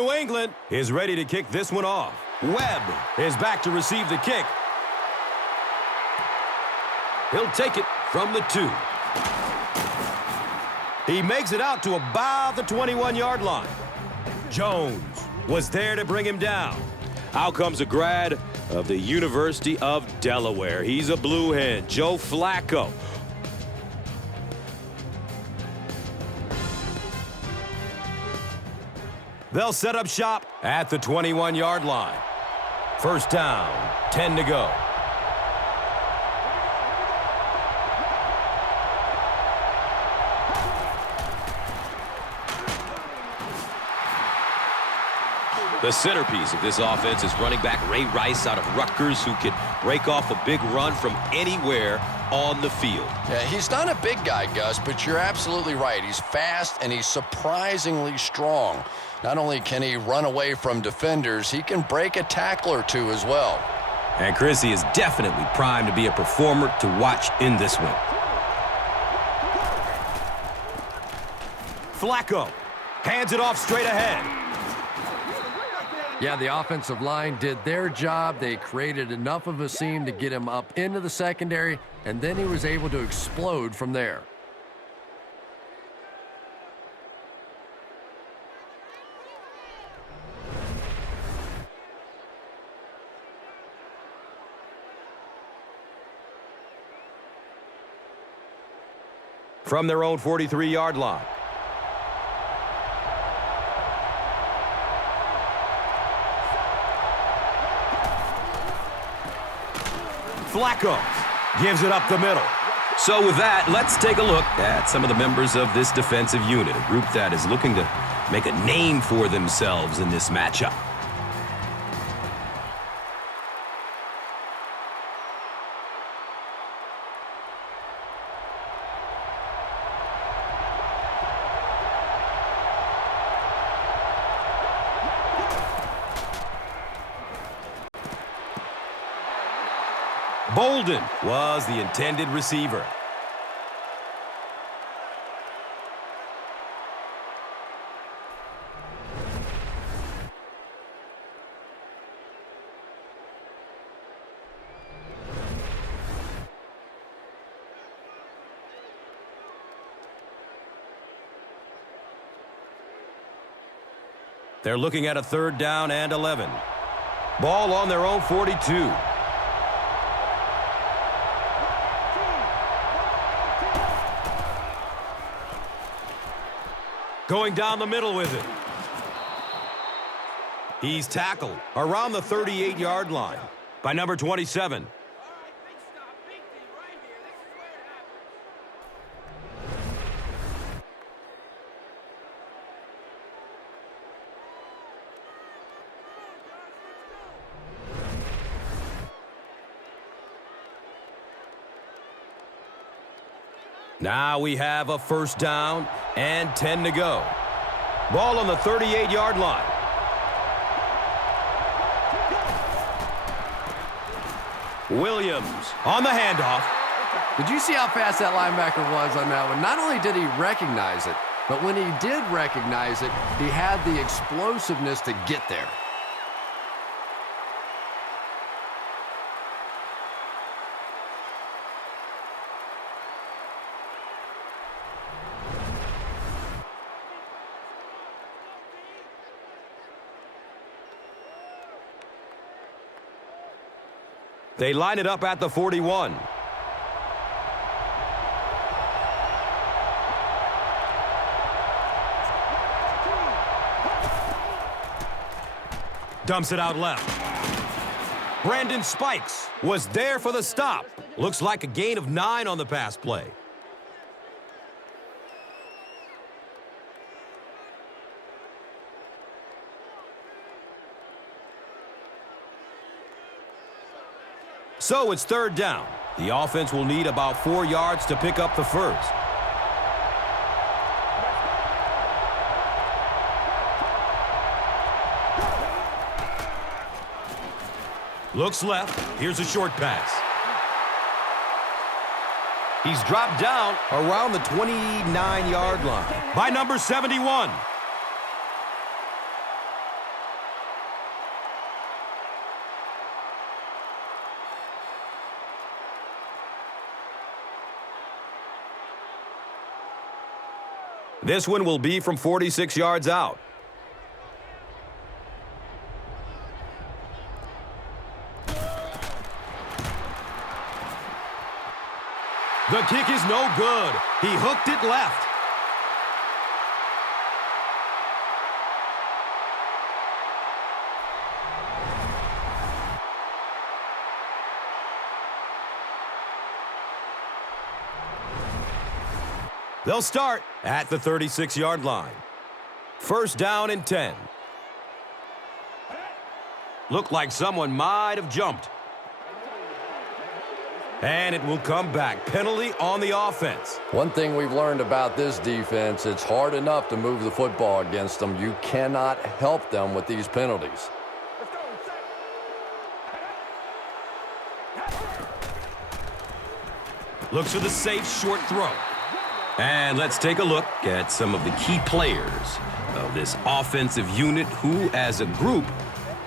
New England is ready to kick this one off. Webb is back to receive the kick. He'll take it from the 2. He makes it out to about the 21-yard line. Jones was there to bring him down. Out comes a grad of the University of Delaware. He's a blue hen, Joe Flacco. They'll set up shop at the 21-yard line. First down, 10 to go. The centerpiece of this offense is running back Ray Rice out of Rutgers, who can break off a big run from anywhere on the field. Yeah, he's not a big guy, Gus, but you're absolutely right. He's fast and he's surprisingly strong. Not only can he run away from defenders, he can break a tackle or two as well. And Chris, he is definitely primed to be a performer to watch in this one. Flacco hands it off straight ahead. Yeah, the offensive line did their job. They created enough of a seam to get him up into the secondary, and then he was able to explode from there. From their own 43-yard line. Flacco gives it up the middle. So with that, let's take a look at some of the members of this defensive unit, a group that is looking to make a name for themselves in this matchup. Bolden was the intended receiver. They're looking at a 3rd down and 11. Ball on their own 42. Going down the middle with it. He's tackled around the 38-yard line by number 27. Now we have a 1st down and 10 to go. Ball on the 38-yard line. Williams on the handoff. Did you see how fast that linebacker was on that one? Not only did he recognize it, but when he did recognize it, he had the explosiveness to get there. They line it up at the 41. Dumps it out left. Brandon Spikes was there for the stop. Looks like a gain of 9 on the pass play. So it's 3rd down. The offense will need about 4 yards to pick up the first. Looks left. Here's a short pass. He's dropped down around the 29-yard line by number 71. This one will be from 46 yards out. The kick is no good. He hooked it left. They'll start at the 36-yard line. First down and 10. Looked like someone might have jumped. And it will come back. Penalty on the offense. One thing we've learned about this defense, it's hard enough to move the football against them. You cannot help them with these penalties. Looks for the safe short throw. And let's take a look at some of the key players of this offensive unit who, as a group,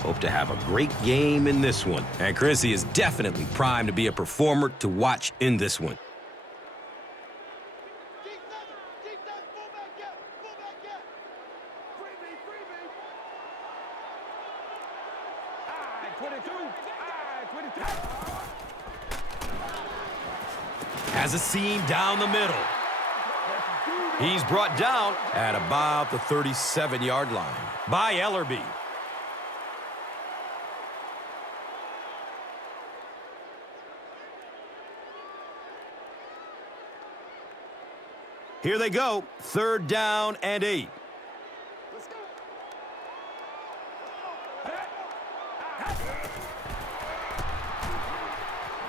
hope to have a great game in this one. And Chrissy is definitely primed to be a performer to watch in this one. Has a seam down the middle. He's brought down at about the 37-yard line by Ellerby. Here they go, third down and 8.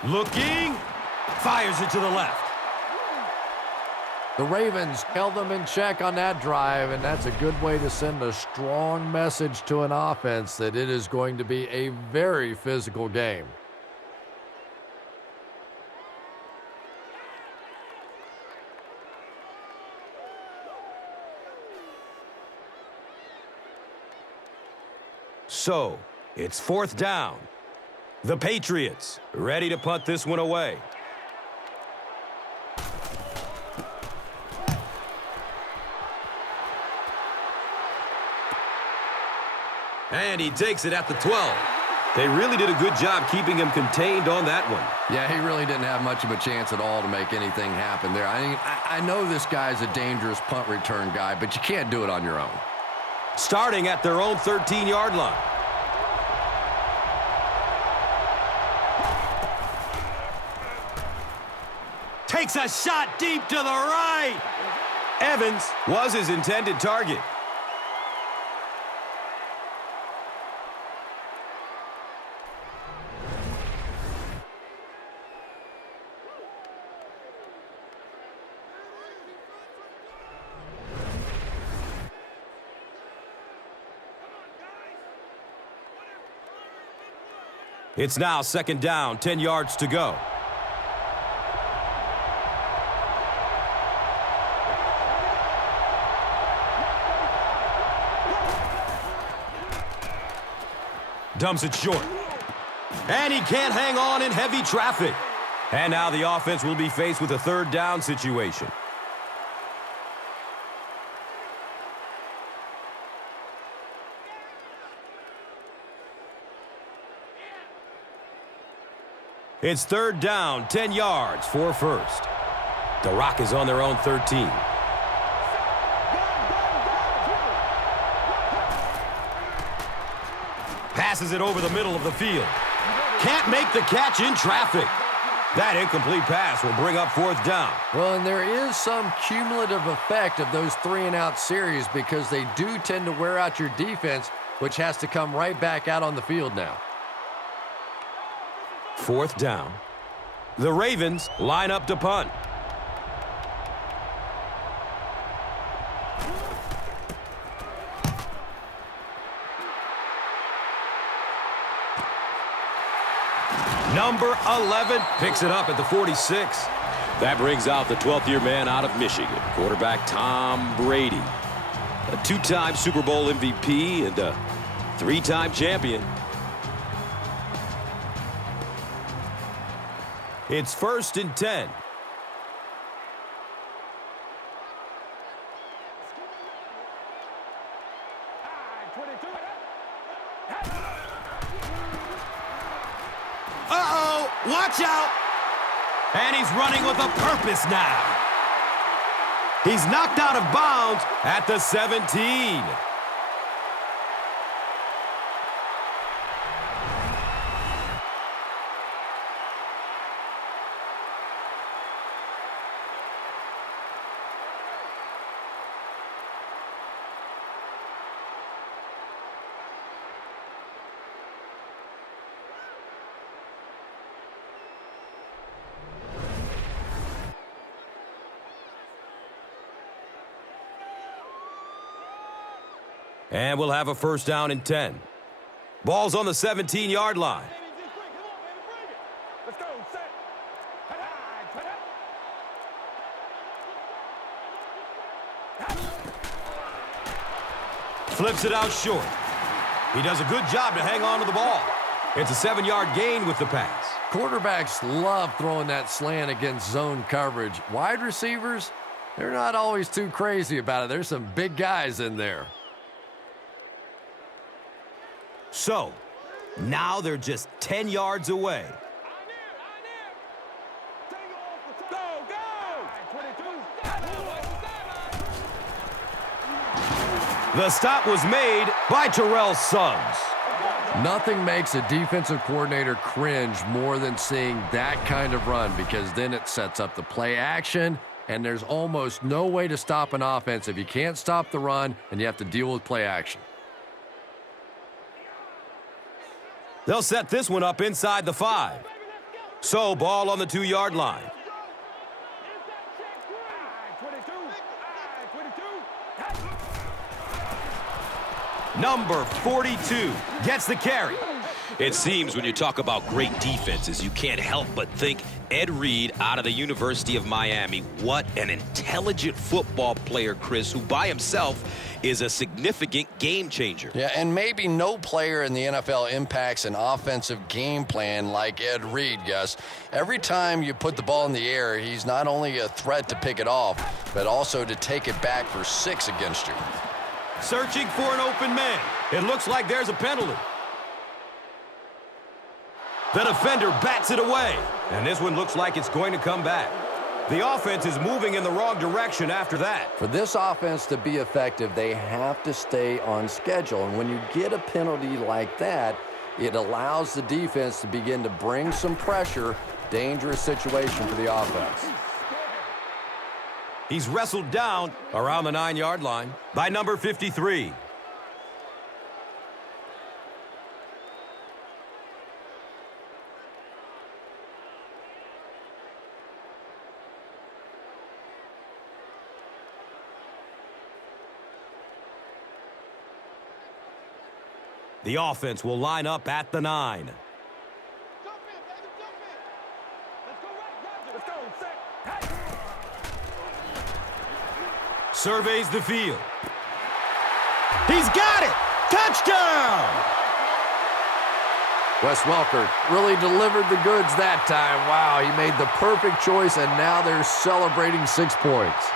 Looking, fires it to the left. The Ravens held them in check on that drive, and that's a good way to send a strong message to an offense that it is going to be a very physical game. So, it's fourth down. The Patriots ready to punt this one away. And he takes it at the 12. They really did a good job keeping him contained on that one. Yeah, he really didn't have much of a chance at all to make anything happen there. I mean, I know this guy's a dangerous punt return guy, but you can't do it on your own. Starting at their own 13-yard line. Takes a shot deep to the right. Evans was his intended target. It's now second down, 10 yards to go. Dumps it short. And he can't hang on in heavy traffic. And now the offense will be faced with a third down situation. It's third down, 10 yards for first. The Rock is on their own 13. Passes it over the middle of the field. Can't make the catch in traffic. That incomplete pass will bring up fourth down. Well, and there is some cumulative effect of those 3-and-out series because they do tend to wear out your defense, which has to come right back out on the field now. Fourth down. The Ravens line up to punt. Number 11 picks it up at the 46. That brings out the 12th-year man out of Michigan, quarterback Tom Brady. A 2-time Super Bowl MVP and a 3-time champion. It's first and 10. Uh-oh, watch out. And he's running with a purpose now. He's knocked out of bounds at the 17. And we'll have a first down and 10. Ball's on the 17-yard line. Flips it out short. He does a good job to hang on to the ball. It's a 7-yard gain with the pass. Quarterbacks love throwing that slant against zone coverage. Wide receivers, they're not always too crazy about it. There's some big guys in there. So, now they're just 10 yards away. The stop was made by Terrell Suggs. Nothing makes a defensive coordinator cringe more than seeing that kind of run, because then it sets up the play action, and there's almost no way to stop an offense if you can't stop the run and you have to deal with play action. They'll set this one up inside the 5. So, ball on the 2-yard line. Number 42 gets the carry. It seems when you talk about great defenses, you can't help but think Ed Reed out of the University of Miami. What an intelligent football player, Chris, who by himself is a significant game changer. Yeah, and maybe no player in the NFL impacts an offensive game plan like Ed Reed, Gus. Every time you put the ball in the air, he's not only a threat to pick it off, but also to take it back for 6 against you. Searching for an open man. It looks like there's a penalty. The defender bats it away, and this one looks like it's going to come back. The offense is moving in the wrong direction after that. For this offense to be effective, they have to stay on schedule. And when you get a penalty like that, it allows the defense to begin to bring some pressure. Dangerous situation for the offense. He's wrestled down around the 9-yard line by number 53. The offense will line up at the 9. Surveys the field. He's got it! Touchdown! Wes Welker really delivered the goods that time. Wow, he made the perfect choice, and now they're celebrating 6 points.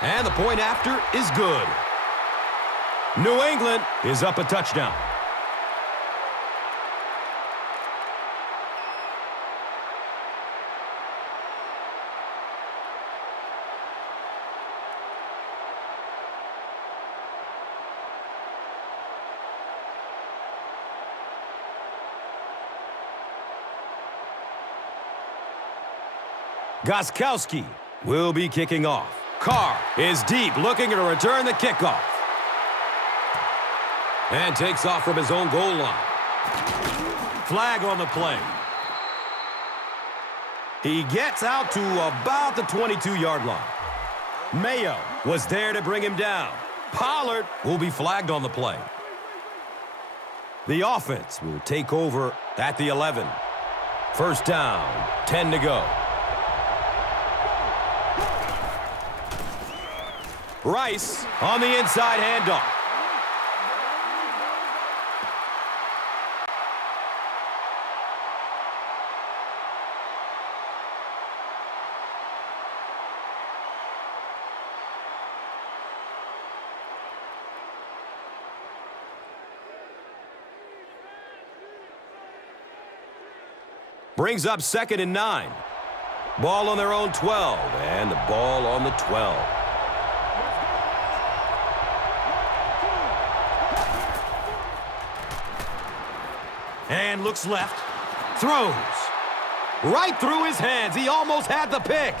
And the point after is good. New England is up a touchdown. Gostkowski will be kicking off. Carr is deep, looking to return the kickoff. And takes off from his own goal line. Flag on the play. He gets out to about the 22-yard line. Mayo was there to bring him down. Pollard will be flagged on the play. The offense will take over at the 11. First down, 10 to go. Rice on the inside handoff. Brings up 2nd and 9. Ball on their own 12, and the ball on the 12. And looks left. Throws. Right through his hands. He almost had the pick.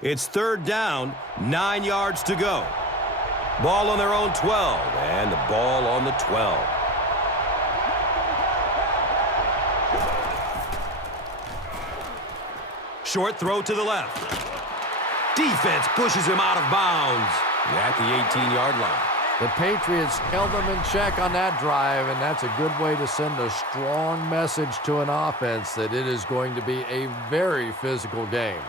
It's 3rd down, 9 yards to go. Ball on their own 12, and the ball on the 12. Short throw to the left. Defense pushes him out of bounds at the 18-yard line. The Patriots held them in check on that drive, and that's a good way to send a strong message to an offense that it is going to be a very physical game.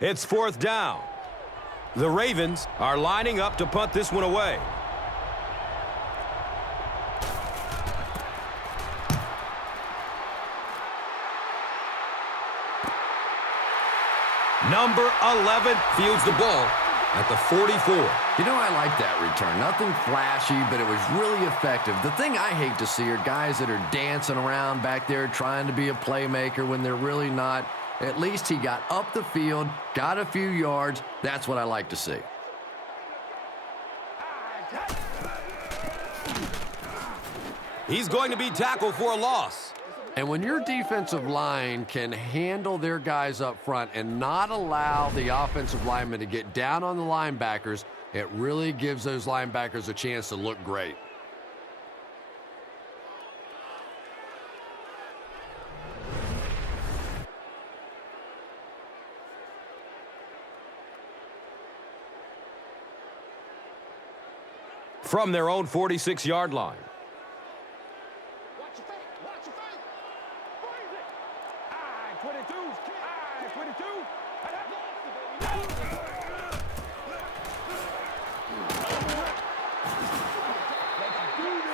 It's 4th down. The Ravens are lining up to punt this one away. Number 11 fields the ball at the 44. You know, I like that return. Nothing flashy, but it was really effective. The thing I hate to see are guys that are dancing around back there trying to be a playmaker when they're really not. At least he got up the field, got a few yards. That's what I like to see. He's going to be tackled for a loss. And when your defensive line can handle their guys up front and not allow the offensive linemen to get down on the linebackers, it really gives those linebackers a chance to look great. From their own 46-yard line.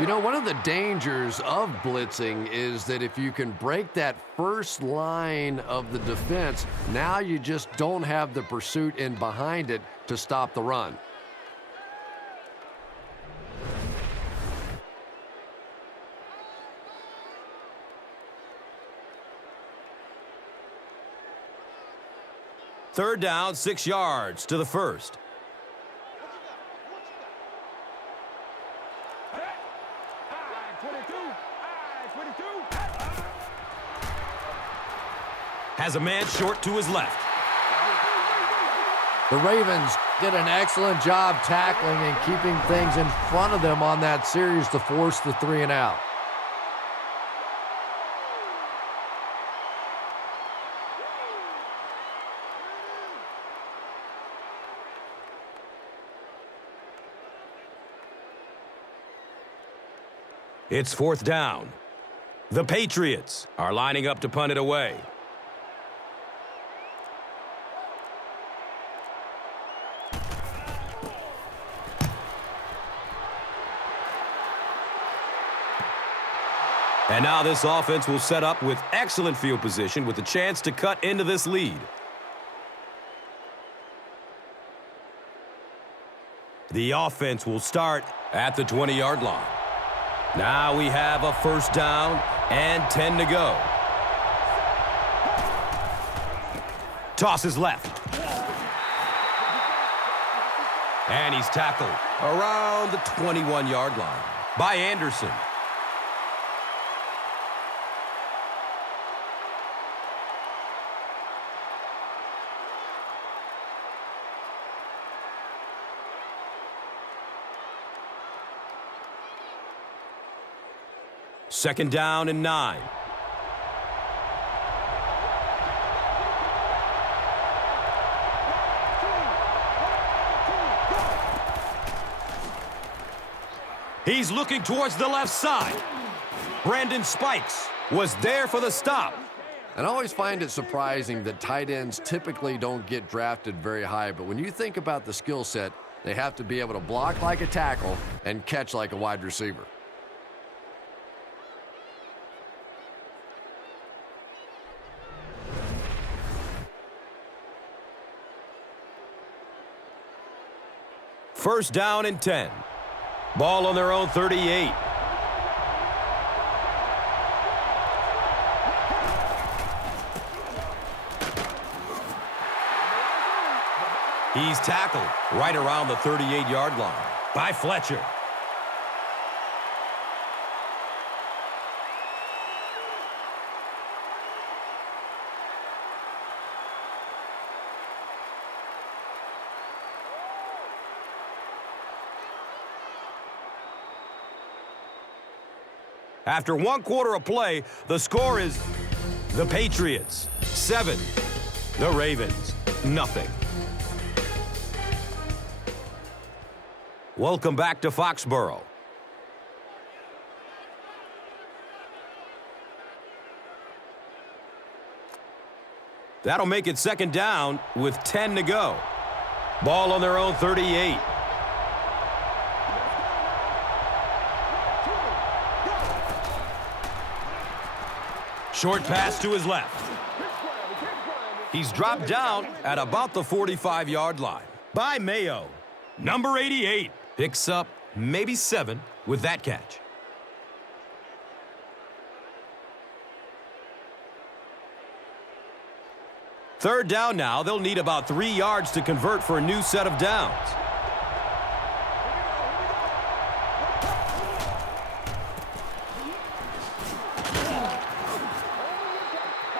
You know, one of the dangers of blitzing is that if you can break that first line of the defense, now you just don't have the pursuit in behind it to stop the run. Third down, 6 yards to the first. Has a man short to his left. The Ravens did an excellent job tackling and keeping things in front of them on that series to force the 3 and out. It's 4th down. The Patriots are lining up to punt it away. And now this offense will set up with excellent field position with a chance to cut into this lead. The offense will start at the 20-yard line. Now we have a 1st down and 10 to go. Tosses left. And he's tackled around the 21-yard line by Anderson. Second down and 9. He's looking towards the left side. Brandon Spikes was there for the stop. And I always find it surprising that tight ends typically don't get drafted very high, but when you think about the skill set, they have to be able to block like a tackle and catch like a wide receiver. First down and 10. Ball on their own 38. He's tackled right around the 38-yard line by Fletcher. After 1 quarter of play, the score is the Patriots 7, the Ravens nothing. Welcome back to Foxborough. That'll make it second down with 10 to go. Ball on their own 38. Short pass to his left. He's dropped down at about the 45-yard line by Mayo. Number 88 picks up maybe 7 with that catch. Third down now. They'll need about 3 yards to convert for a new set of downs.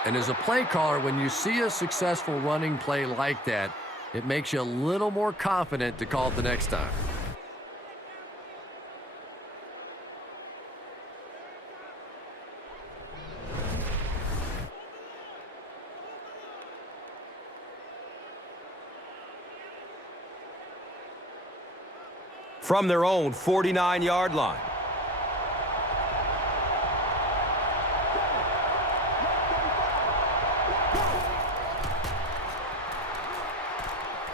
And as a play caller, when you see a successful running play like that, it makes you a little more confident to call it the next time. From their own 49-yard line.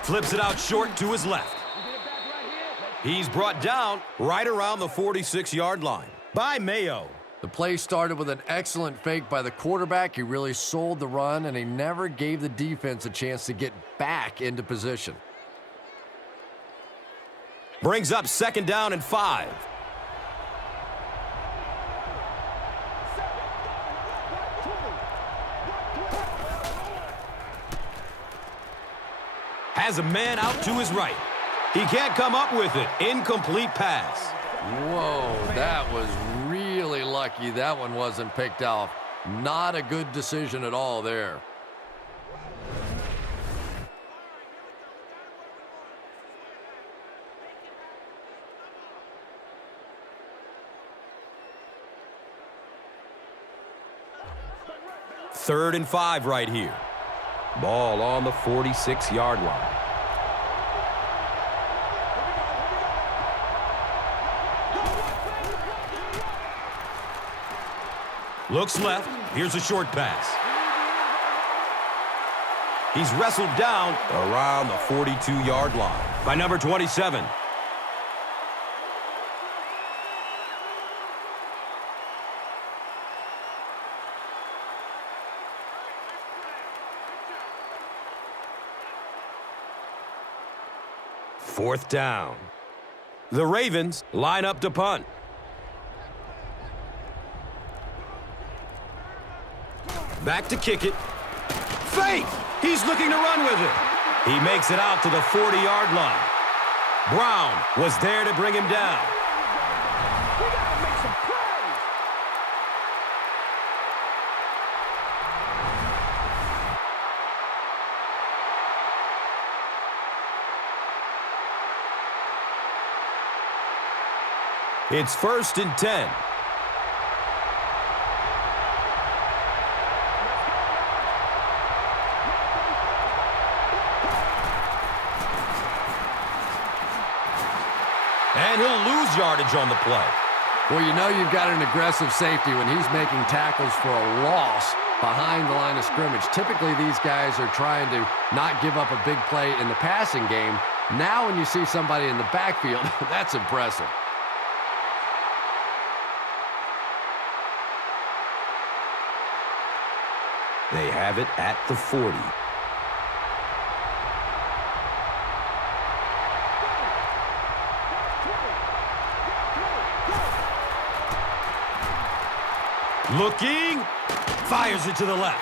Flips it out short to his left. He's brought down right around the 46-yard line by Mayo. The play started with an excellent fake by the quarterback. He really sold the run, and he never gave the defense a chance to get back into position. Brings up second down and 5. Has a man out to his right. He can't come up with it. Incomplete pass. Whoa, that was really lucky that one wasn't picked off. Not a good decision at all there. Third and 5 right here. Ball on the 46-yard line. Looks left. Here's a short pass. He's wrestled down around the 42-yard line by number 27. Fourth down. The Ravens line up to punt. Back to kick it. Fake! He's looking to run with it. He makes it out to the 40-yard line. Brown was there to bring him down. It's 1st and 10. And he'll lose yardage on the play. Well, you know you've got an aggressive safety when he's making tackles for a loss behind the line of scrimmage. Typically, these guys are trying to not give up a big play in the passing game. Now when you see somebody in the backfield, that's impressive. They have it at the 40. Looking, fires it to the left.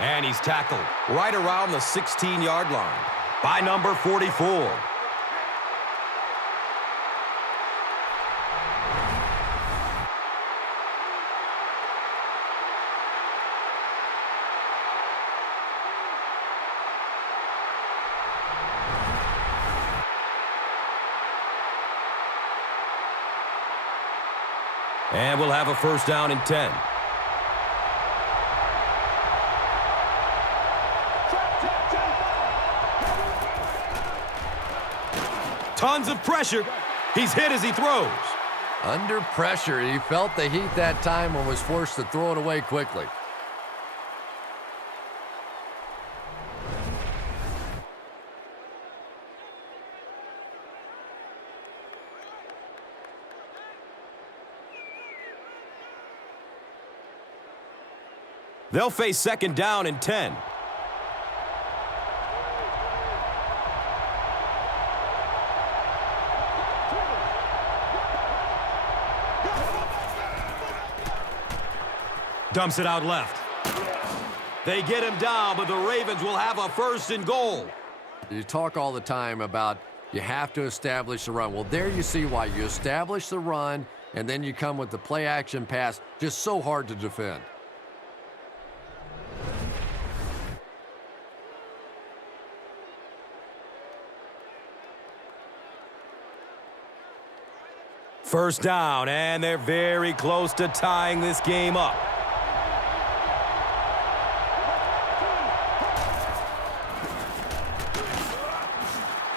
And he's tackled right around the 16-yard line by number 44. And we'll have a first down and 10. Tons of pressure. He's hit as he throws. Under pressure, he felt the heat that time and was forced to throw it away quickly. They'll face second down and 10. Dumps it out left. They get him down, but the Ravens will have a first and goal. You talk all the time about you have to establish the run. Well, there you see why. You establish the run, and then you come with the play-action pass. Just so hard to defend. First down, and they're very close to tying this game up.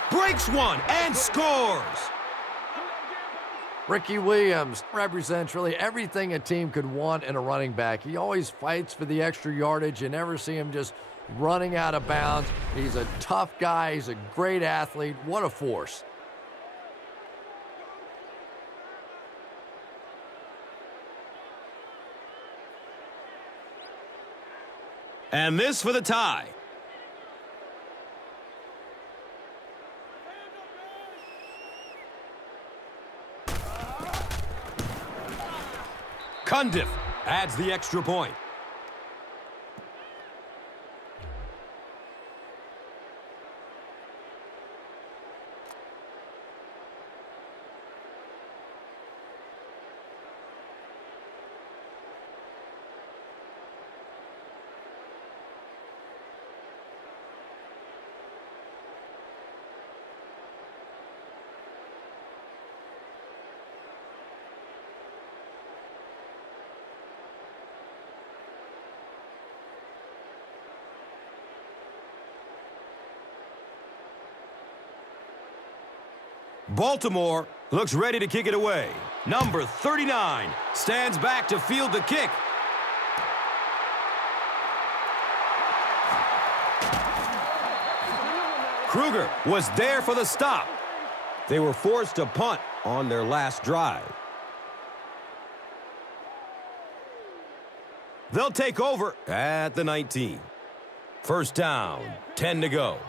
Breaks one and scores. Ricky Williams represents really everything a team could want in a running back. He always fights for the extra yardage. You never see him just running out of bounds. He's a tough guy. He's a great athlete. What a force. And this for the tie. Cundiff adds the extra point. Baltimore looks ready to kick it away. Number 39 stands back to field the kick. Kruger was there for the stop. They were forced to punt on their last drive. They'll take over at the 19. First down, 10 to go.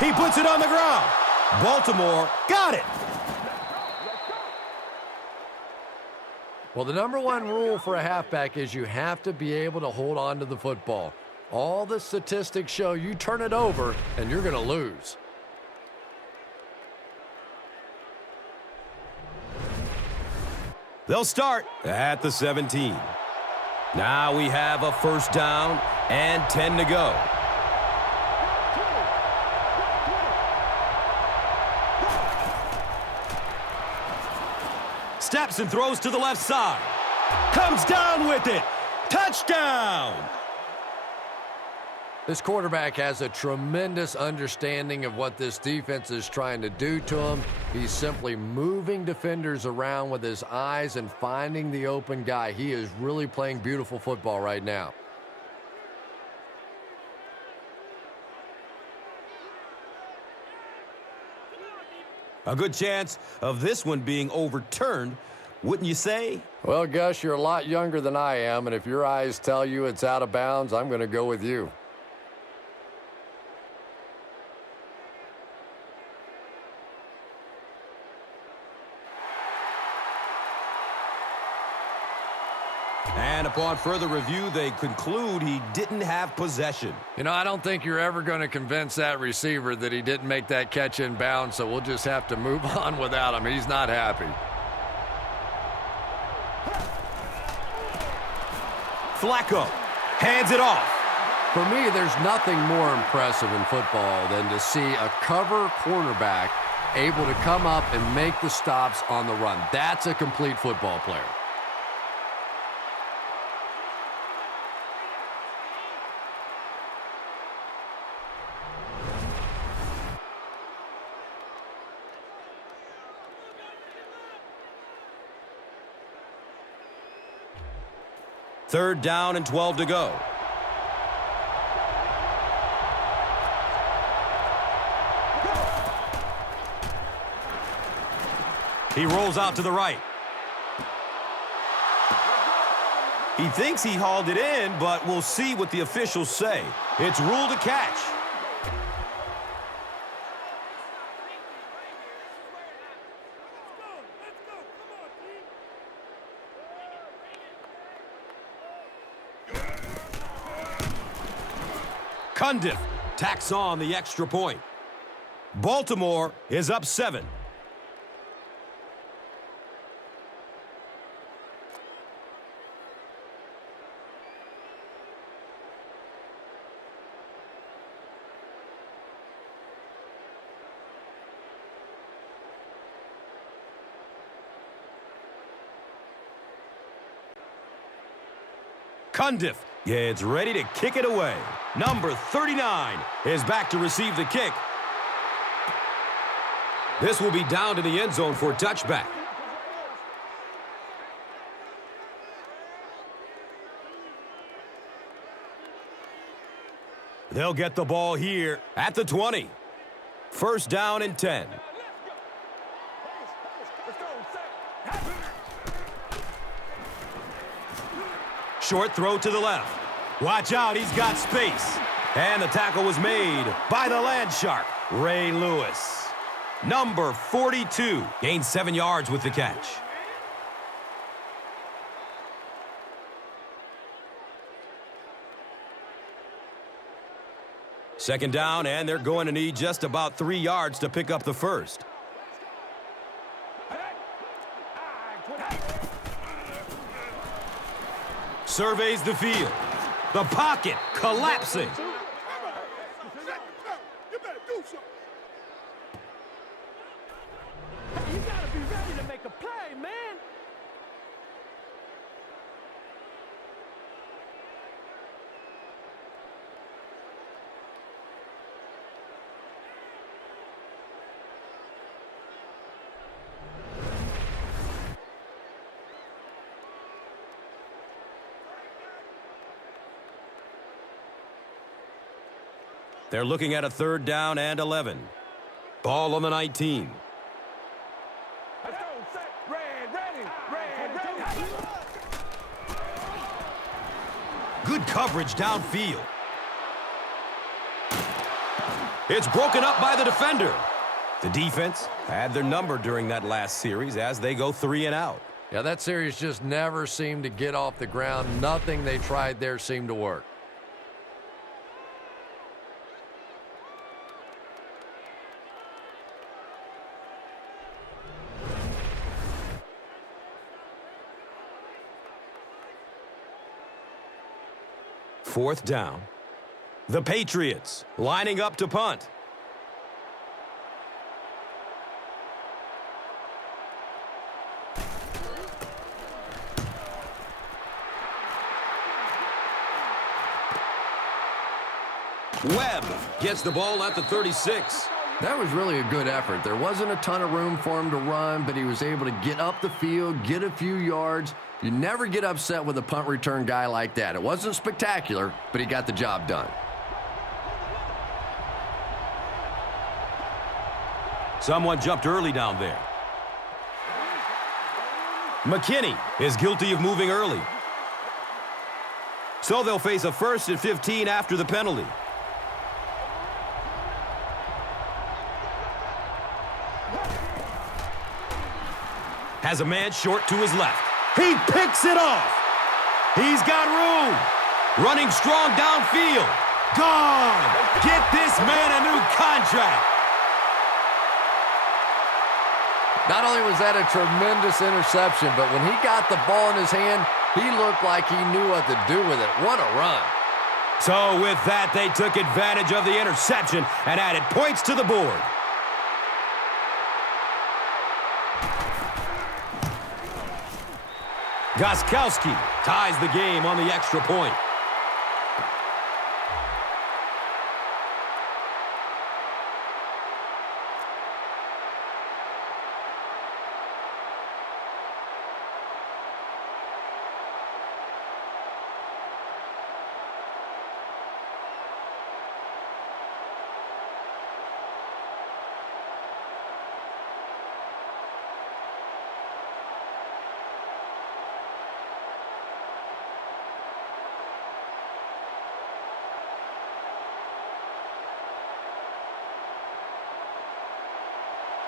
He puts it on the ground. Baltimore got it. Well, the number one rule for a halfback is you have to be able to hold on to the football. All the statistics show you turn it over and you're going to lose. They'll start at the 17. Now we have a first down and 10 to go. Steps and throws to the left side. Comes down with it. Touchdown! This quarterback has a tremendous understanding of what this defense is trying to do to him. He's simply moving defenders around with his eyes and finding the open guy. He is really playing beautiful football right now. A good chance of this one being overturned, wouldn't you say? Well, Gus, you're a lot younger than I am, and if your eyes tell you it's out of bounds, I'm going to go with you. And upon further review, they conclude he didn't have possession. You know, I don't think you're ever going to convince that receiver that he didn't make that catch in bounds, so we'll just have to move on without him. He's not happy. Flacco hands it off. For me, there's nothing more impressive in football than to see a cover quarterback able to come up and make the stops on the run. That's a complete football player. Third down and 12 to go. He rolls out to the right. He thinks he hauled it in, but we'll see what the officials say. It's ruled a catch. Cundiff tacks on the extra point. Baltimore is up 7. Cundiff gets ready to kick it away. Number 39 is back to receive the kick. This will be down to the end zone for a touchback. They'll get the ball here at the 20. First down and 10. Short throw to the left. Watch out, he's got space. And the tackle was made by the land shark, Ray Lewis. Number 42 gains 7 yards with the catch. Second down, and they're going to need just about 3 yards to pick up the first. Surveys the field. The pocket collapsing. You gotta be ready to make a play, man. They're looking at a third down and 11. Ball on the 19. Let's go, set, ready. Good coverage downfield. It's broken up by the defender. The defense had their number during that last series as they go 3 and out. Yeah, that series just never seemed to get off the ground. Nothing they tried there seemed to work. Fourth down. The Patriots lining up to punt. Webb gets the ball at the 36. That was really a good effort. There wasn't a ton of room for him to run, but he was able to get up the field, get a few yards. You never get upset with a punt return guy like that. It wasn't spectacular, but he got the job done. Someone jumped early down there. McKinney is guilty of moving early. So they'll face a 1st and 15 after the penalty. Has a man short to his left. He picks it off. He's got room. Running strong downfield. Gone. Get this man a new contract. Not only was that a tremendous interception, but when he got the ball in his hand, he looked like he knew what to do with it. What a run. So with that, they took advantage of the interception and added points to the board. Gostkowski ties the game on the extra point.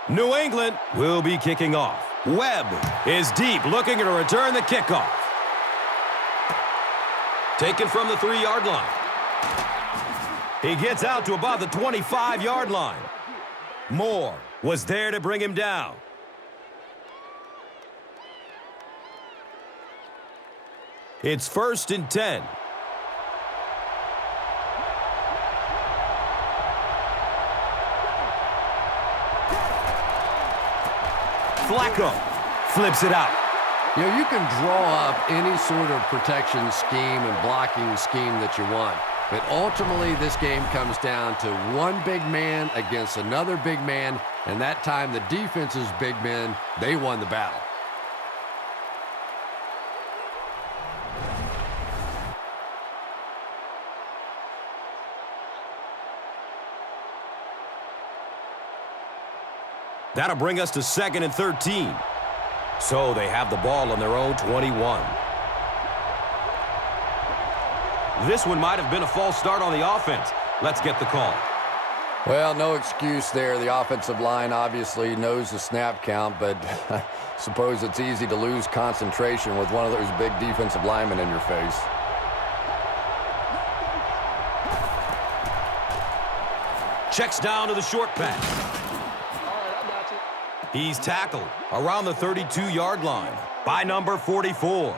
New England will be kicking off. Webb is deep, looking to return the kickoff. Taken from the 3-yard line. He gets out to about the 25-yard line. Moore was there to bring him down. It's 1st and 10. Flacco flips it out. You know, you can draw up any sort of protection scheme and blocking scheme that you want. But ultimately, this game comes down to one big man against another big man. And that time, the defense's big men, they won the battle. That'll bring us to 2nd and 13. So they have the ball on their own 21. This one might have been a false start on the offense. Let's get the call. Well, no excuse there. The offensive line obviously knows the snap count, but I suppose it's easy to lose concentration with one of those big defensive linemen in your face. Checks down to the short pass. He's tackled around the 32-yard line by number 44.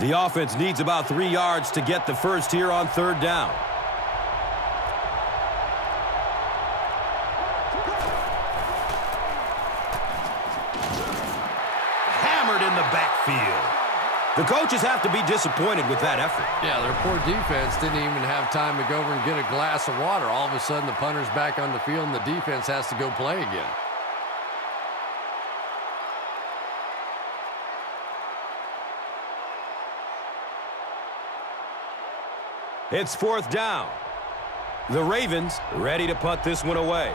The offense needs about 3 yards to get the first here on 3rd down. Hammered in the backfield. The coaches have to be disappointed with that effort. Yeah, their poor defense didn't even have time to go over and get a glass of water. All of a sudden, the punter's back on the field, and the defense has to go play again. It's 4th down. The Ravens ready to punt this one away.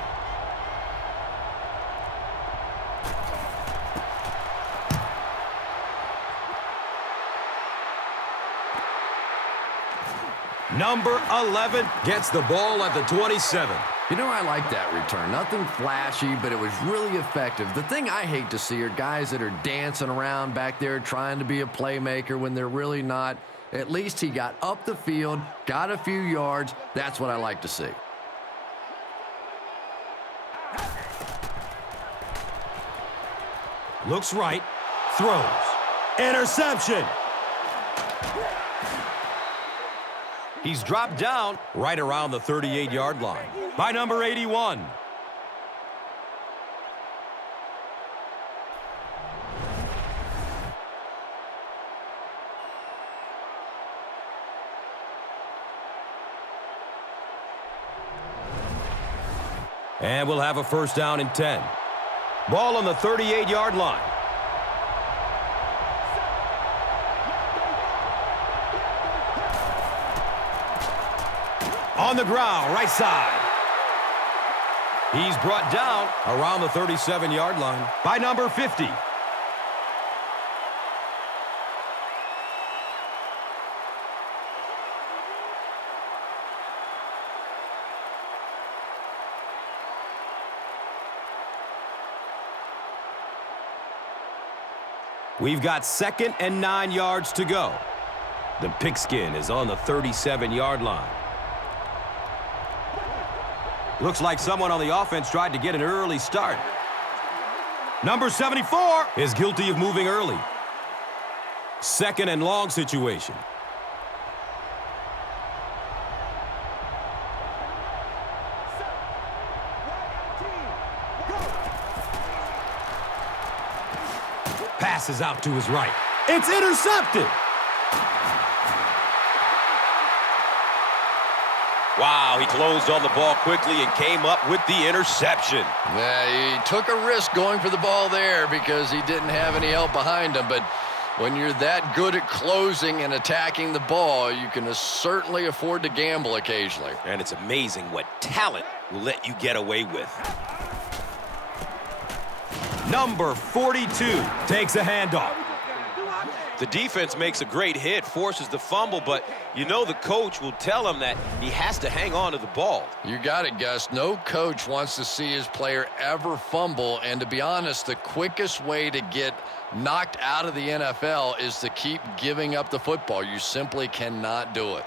Number 11 gets the ball at the 27. You know, I like that return. Nothing flashy, but it was really effective. The thing I hate to see are guys that are dancing around back there trying to be a playmaker when they're really not. At least he got up the field, got a few yards. That's what I like to see. Looks right, throws. Interception. He's dropped down right around the 38-yard line by number 81. And we'll have a first down and 10. Ball on the 38-yard line. On the ground, right side. He's brought down around the 37-yard line by number 50. We've got 2nd and 9 yards to go. The pigskin is on the 37-yard line. Looks like someone on the offense tried to get an early start. Number 74 is guilty of moving early. 2nd and long situation. Passes out to his right. It's intercepted. Wow, he closed on the ball quickly and came up with the interception. Yeah, he took a risk going for the ball there because he didn't have any help behind him. But when you're that good at closing and attacking the ball, you can certainly afford to gamble occasionally. And it's amazing what talent will let you get away with. Number 42 takes a handoff. The defense makes a great hit, forces the fumble, but you know the coach will tell him that he has to hang on to the ball. You got it, Gus. No coach wants to see his player ever fumble, and to be honest, the quickest way to get knocked out of the NFL is to keep giving up the football. You simply cannot do it.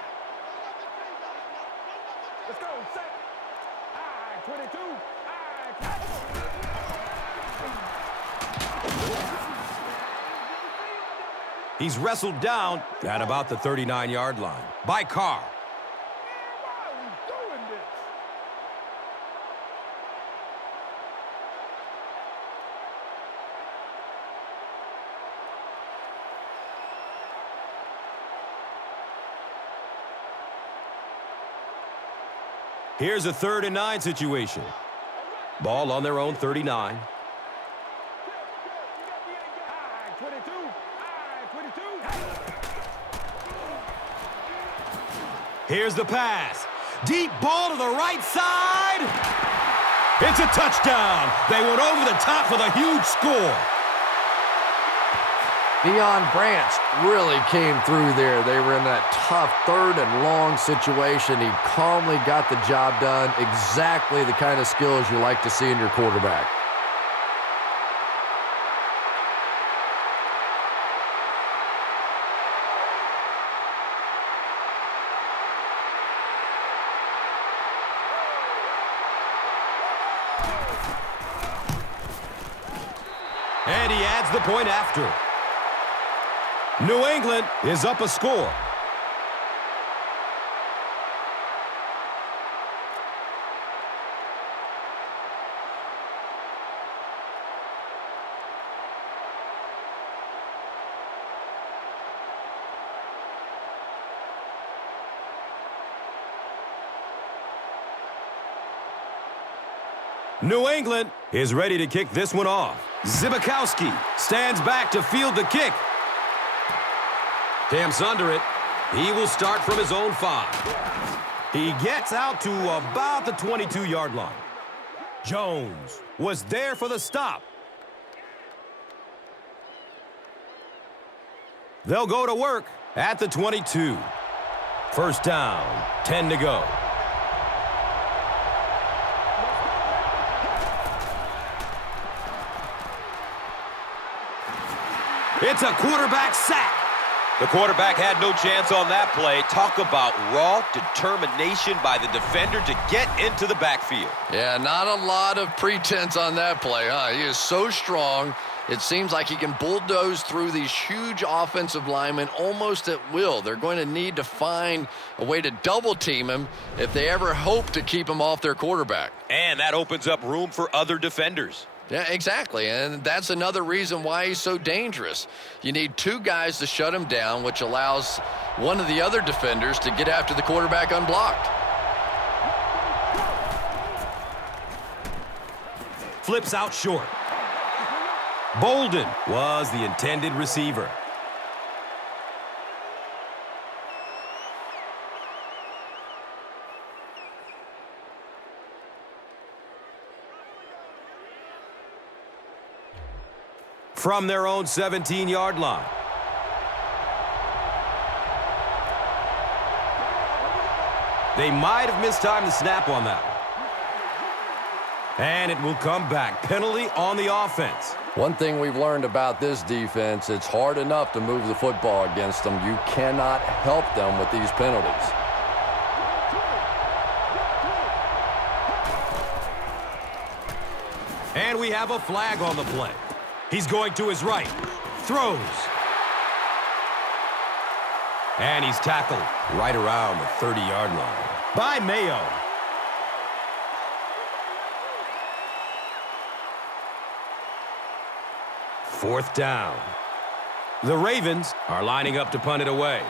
Let's go, set. I 22. He's wrestled down at about the 39-yard line by Carr. Why are we doing this? Here's a 3rd and 9 situation. Ball on their own 39. I 22. Here's the pass. Deep ball to the right side. It's a touchdown. They went over the top for the huge score. Deion Branch really came through there. They were in that tough 3rd and long situation. He calmly got the job done. Exactly the kind of skills you like to see in your quarterback. And he adds the point after. New England is up a score. New England is ready to kick this one off. Zibikowski stands back to field the kick. Camps under it. He will start from his own 5. He gets out to about the 22-yard line. Jones was there for the stop. They'll go to work at the 22. First down, 10 to go. It's a quarterback sack. The quarterback had no chance on that play. Talk about raw determination by the defender to get into the backfield. Yeah, not a lot of pretense on that play, huh? He is so strong. It seems like he can bulldoze through these huge offensive linemen almost at will. They're going to need to find a way to double team him if they ever hope to keep him off their quarterback. And that opens up room for other defenders. Yeah, exactly, and that's another reason why he's so dangerous. You need 2 guys to shut him down, which allows one of the other defenders to get after the quarterback unblocked. flips out short. Bolden was the intended receiver. From their own 17-yard line. They might have mistimed the snap on that one. And it will come back. Penalty on the offense. One thing we've learned about this defense, it's hard enough to move the football against them. You cannot help them with these penalties. And we have a flag on the play. He's going to his right. Throws. And he's tackled right around the 30-yard line by Mayo. Fourth down. The Ravens are lining up to punt it away.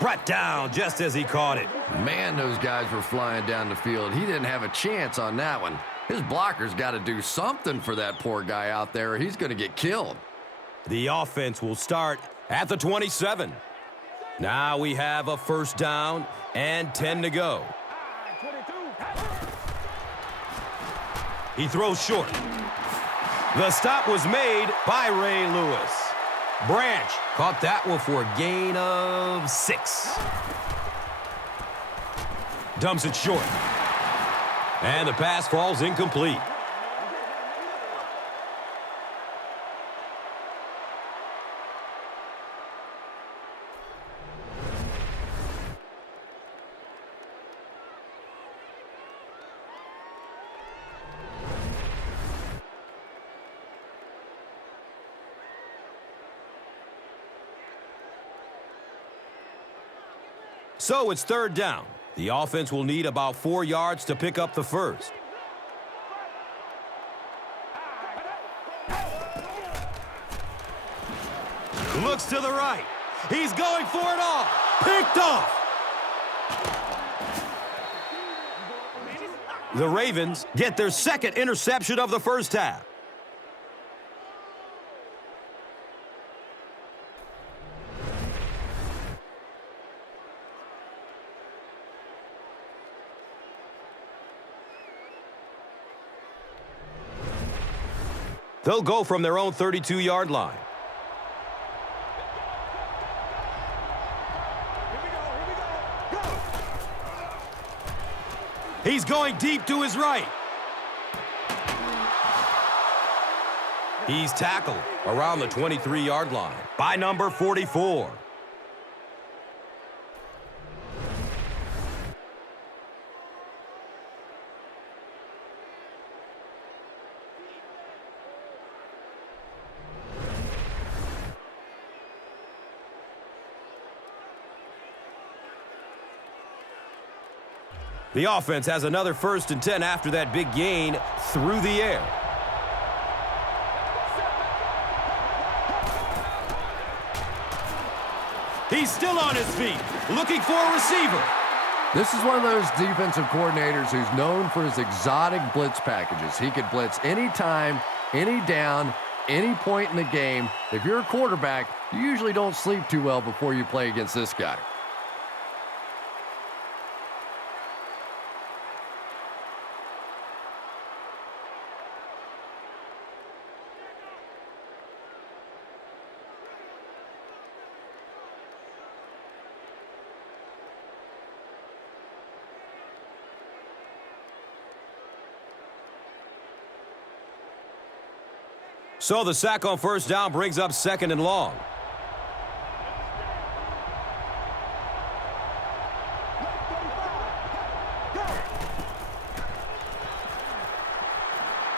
Brought down just as he caught it. Man, those guys were flying down the field. He didn't have a chance on that one. His blocker's got to do something for that poor guy out there, or he's going to get killed. The offense will start at the 27. Now we have a first down and 10 to go. He throws short. The stop was made by Ray Lewis. Branch caught that one for a gain of 6. Dumps it short. And the pass falls incomplete. So it's third down. The offense will need about 4 yards to pick up the first. Looks to the right. He's going for it all. Picked off. The Ravens get their second interception of the first half. They'll go from their own 32-yard line. He's going deep to his right. He's tackled around the 23-yard line by number 44. The offense has another 1st and 10 after that big gain through the air. He's still on his feet, looking for a receiver. This is one of those defensive coordinators who's known for his exotic blitz packages. He could blitz anytime, any down, any point in the game. If you're a quarterback, you usually don't sleep too well before you play against this guy. So the sack on first down brings up 2nd and long.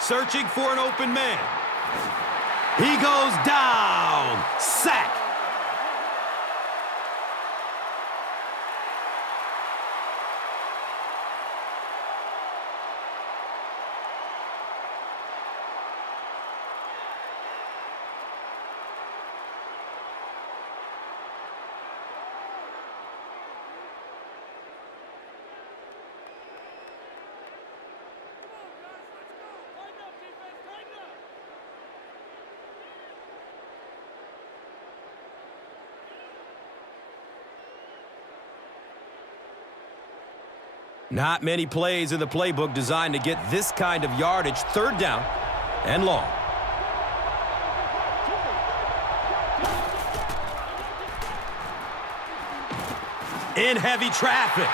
searching for an open man. He goes down. Sack. Not many plays in the playbook designed to get this kind of yardage. Third down and long. In heavy traffic.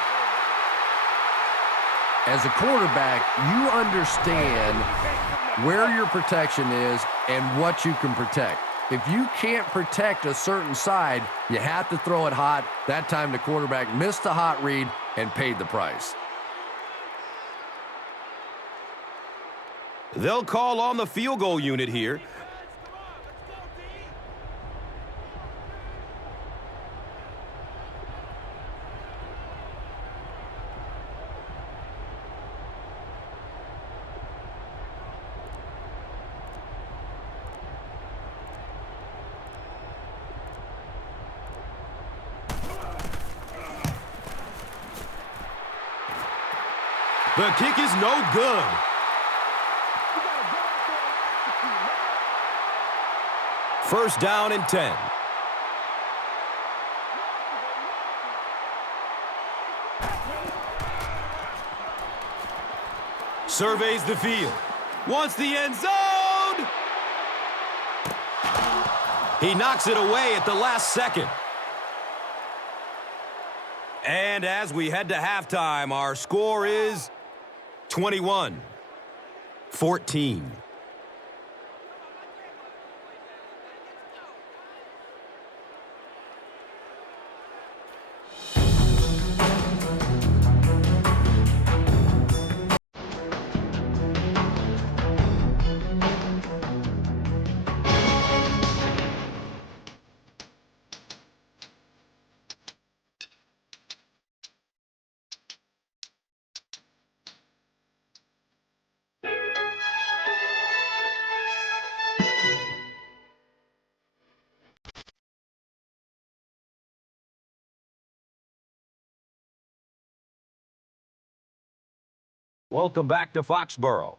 As a quarterback, you understand where your protection is and what you can protect. If you can't protect a certain side, you have to throw it hot. That time the quarterback missed the hot read and paid the price. They'll call on the field goal unit here. The kick is no good. First down and 10. Surveys the field. Wants the end zone. He knocks it away at the last second. And as we head to halftime, our score is 21-14. Welcome back to Foxborough.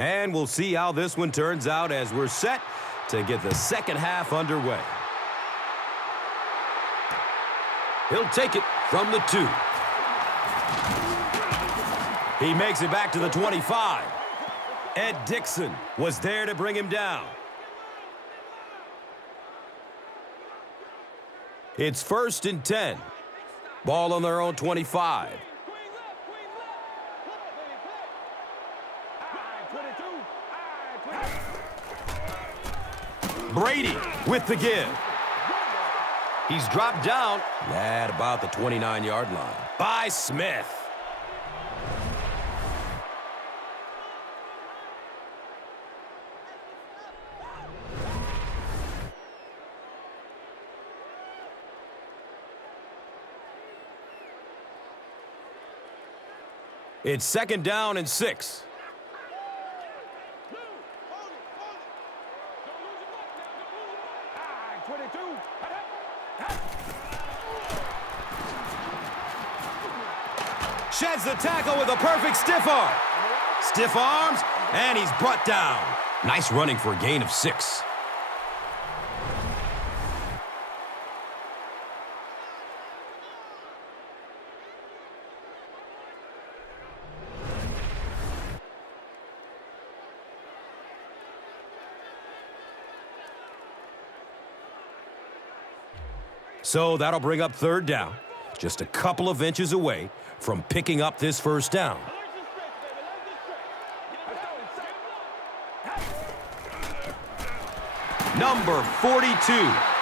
And we'll see how this one turns out as we're set to get the second half underway. He'll take it from the 2. He makes it back to the 25. Ed Dixon was there to bring him down. It's 1st and 10. Ball on their own 25. Brady with the give. He's dropped down at about the 29-yard line by Smith. It's 2nd down and 6. Sheds the tackle with a perfect stiff arm. Stiff arms, and he's brought down. Nice running for a gain of 6. So that'll bring up third down, just a couple of inches away from picking up this first down. Number 42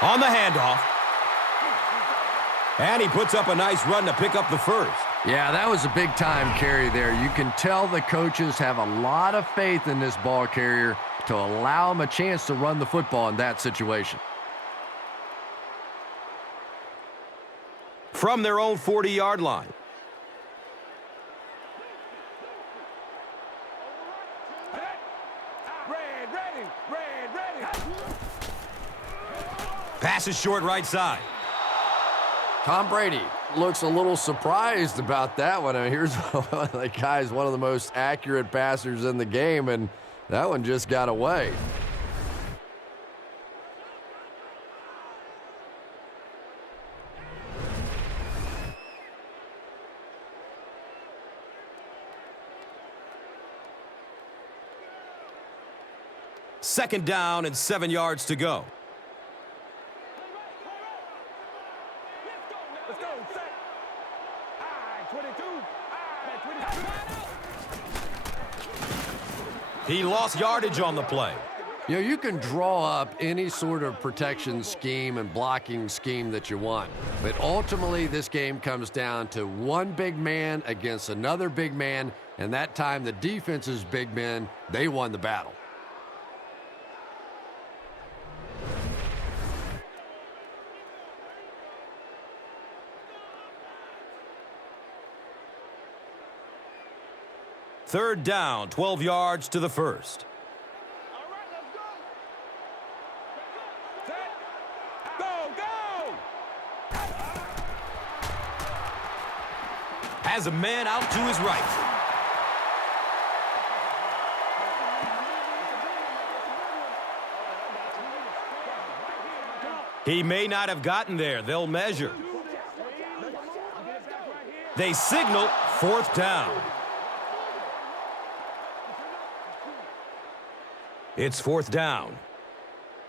on the handoff. And he puts up a nice run to pick up the first. Yeah, that was a big-time carry there. You can tell the coaches have a lot of faith in this ball carrier to allow him a chance to run the football in that situation. From their own 40-yard line. Pass is short right side. Tom Brady looks a little surprised about that one. I mean, here's one of the guys, one of the most accurate passers in the game, and that one just got away. Second down and 7 yards to go. Let's go, set. I-22. I-22. He lost yardage on the play. You know, you can draw up any sort of protection scheme and blocking scheme that you want. But ultimately, this game comes down to one big man against another big man. And that time, the defense's big men, they won the battle. Third down, 12 yards to the first. All right, let's go. Set. Go. Has a man out to his right. He may not have gotten there. They'll measure. They signal fourth down. It's fourth down.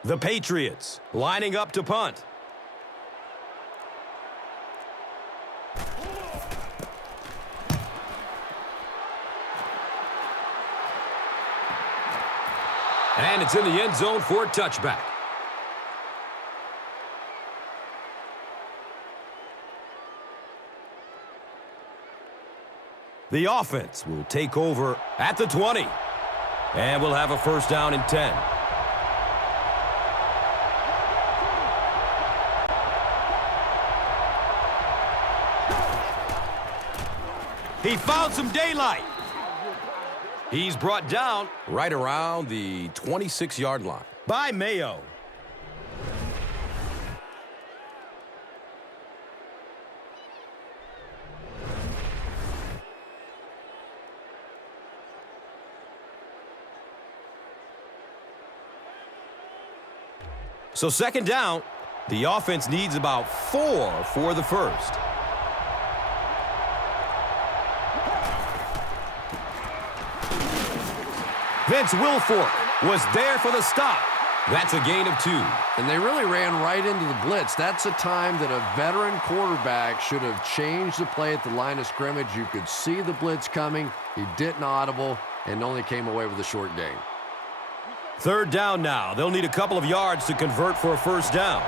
The Patriots lining up to punt. And it's in the end zone for a touchback. The offense will take over at the 20. And we'll have a first down and 10. He found some daylight. He's brought down right around the 26-yard line by Mayo. So second down, the offense needs about 4 for the first. Vince Wilfork was there for the stop. That's a gain of 2. And they really ran right into the blitz. That's a time that a veteran quarterback should have changed the play at the line of scrimmage. You could see the blitz coming. He didn't audible and only came away with a short gain. Third down now. They'll need a couple of yards to convert for a first down.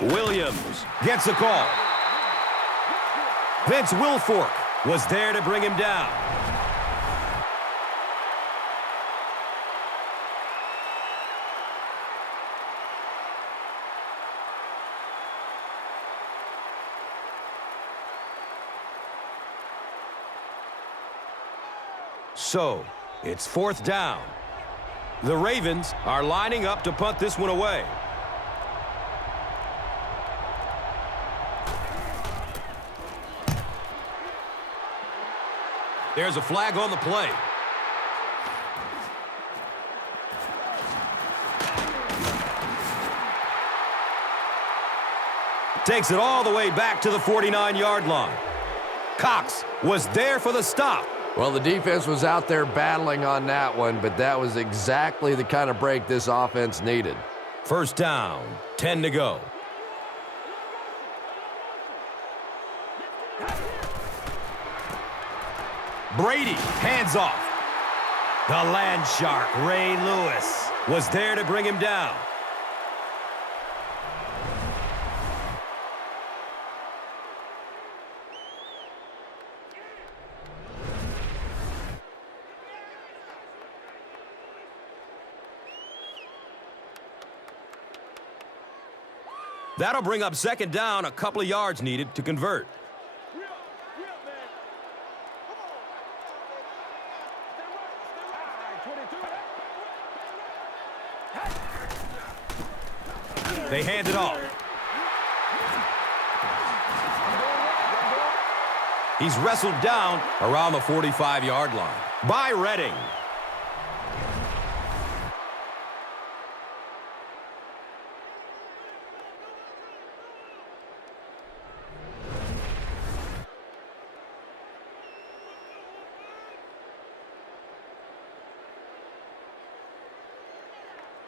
Williams gets the call. Vince Wilfork was there to bring him down. So, it's fourth down. The Ravens are lining up to punt this one away. There's a flag on the play. Takes it all the way back to the 49-yard line. Cox was there for the stop. Well, the defense was out there battling on that one, but that was exactly the kind of break this offense needed. First down, 10 to go. Brady, hands off. The land shark, Ray Lewis, was there to bring him down. That'll bring up second down, a couple of yards needed to convert. They hand it off. He's wrestled down around the 45-yard line by Redding.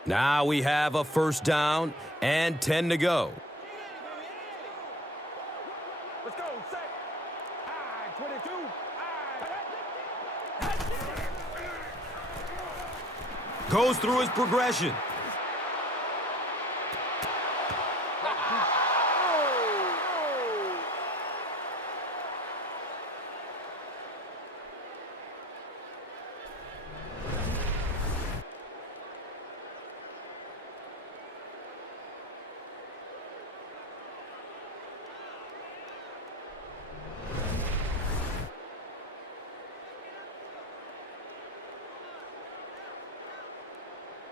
Now we have a first down and 10 to go. Let's go, set. I-22. Goes through his progression.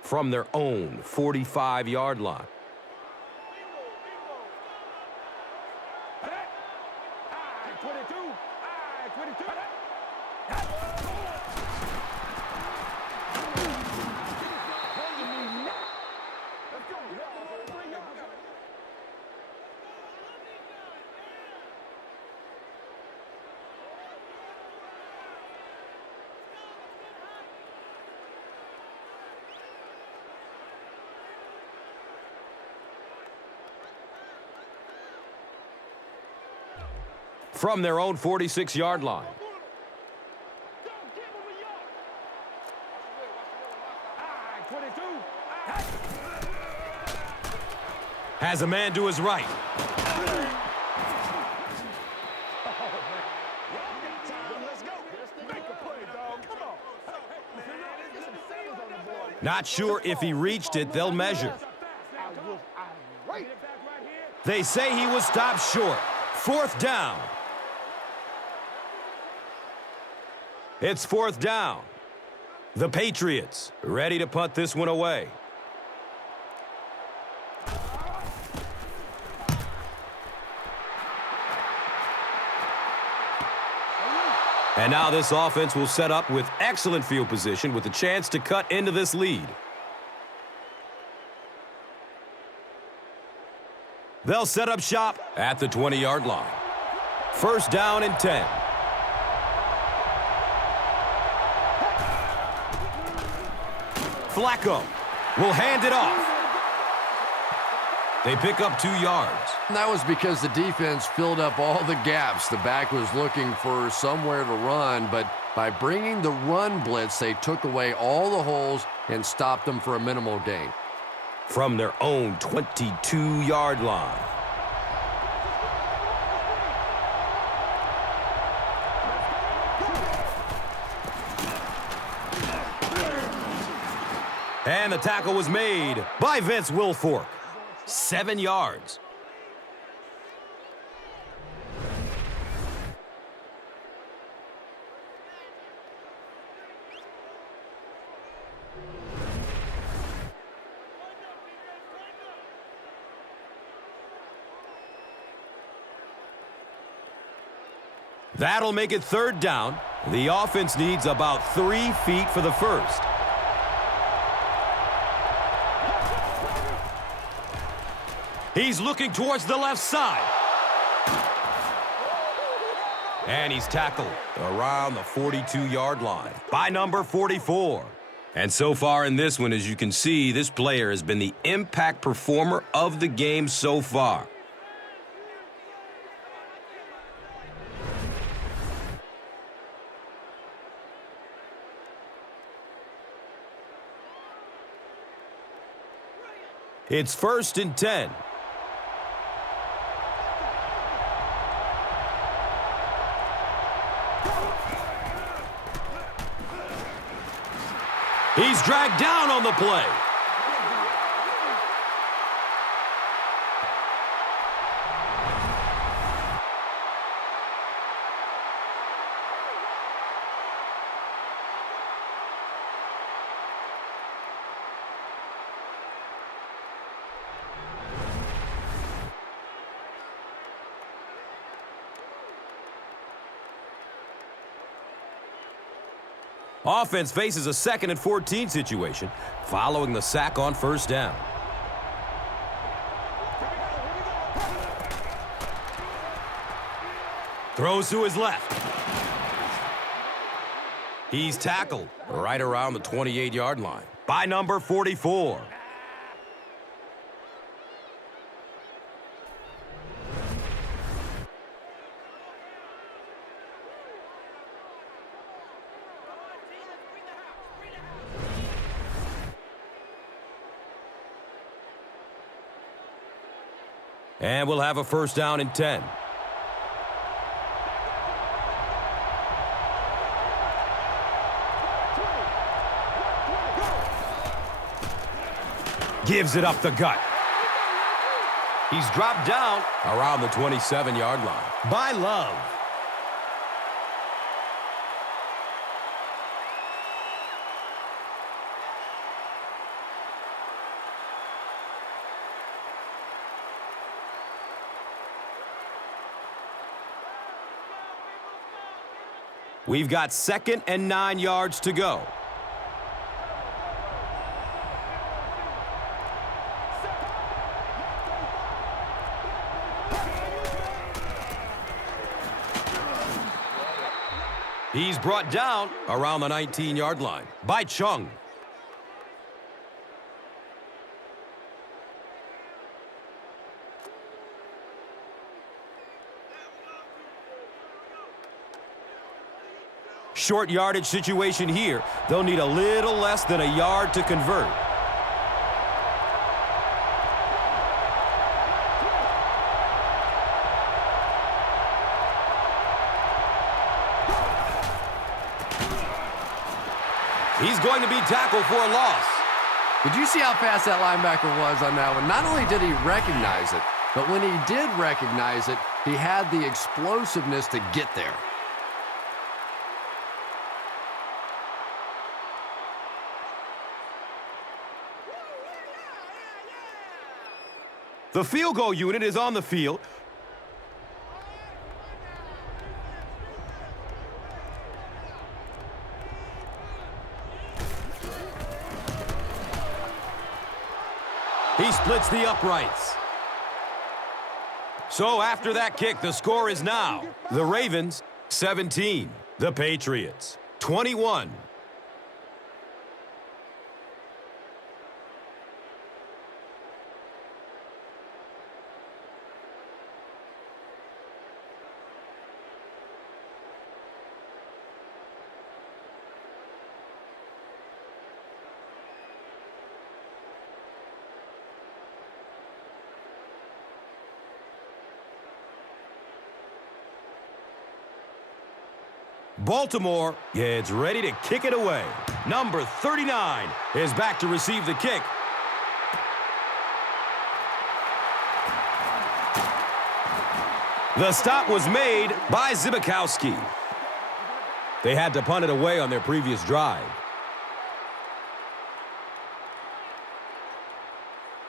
From their own 45-yard line. I-22. Let's go. From their own 46-yard line. Has a man to his right. Not sure if he reached it. They'll measure. They say he was stopped short. Fourth down. It's fourth down. The Patriots ready to punt this one away. And now this offense will set up with excellent field position with a chance to cut into this lead. They'll set up shop at the 20-yard line. First down and 10. Flacco will hand it off. They pick up 2 yards. And that was because the defense filled up all the gaps. The back was looking for somewhere to run, but by bringing the run blitz, they took away all the holes and stopped them for a minimal gain. From their own 22-yard line. And the tackle was made by Vince Wilfork. 7 yards. That'll make it third down. The offense needs about 3 feet for the first. He's looking towards the left side. And he's tackled around the 42-yard line by number 44. And so far in this one, as you can see, this player has been the impact performer of the game so far. It's 1st and 10. He's dragged down on the play. Offense faces a 2nd and 14 situation following the sack on 1st down. Throws to his left. He's tackled right around the 28-yard line by number 44. And we'll have a 1st down and 10. Gives it up the gut. He's dropped down around the 27-yard line by Love. We've got 2nd and 9 yards to go. He's brought down around the 19-yard line by Chung. Short yardage situation here. They'll need a little less than a yard to convert. He's going to be tackled for a loss. Did you see how fast that linebacker was on that one? Not only did he recognize it, but when he did recognize it, he had the explosiveness to get there. The field goal unit is on the field. He splits the uprights. So after that kick, the score is now the Ravens 17, the Patriots 21. Baltimore is ready to kick it away. Number 39 is back to receive the kick. The stop was made by Zibikowski. They had to punt it away on their previous drive.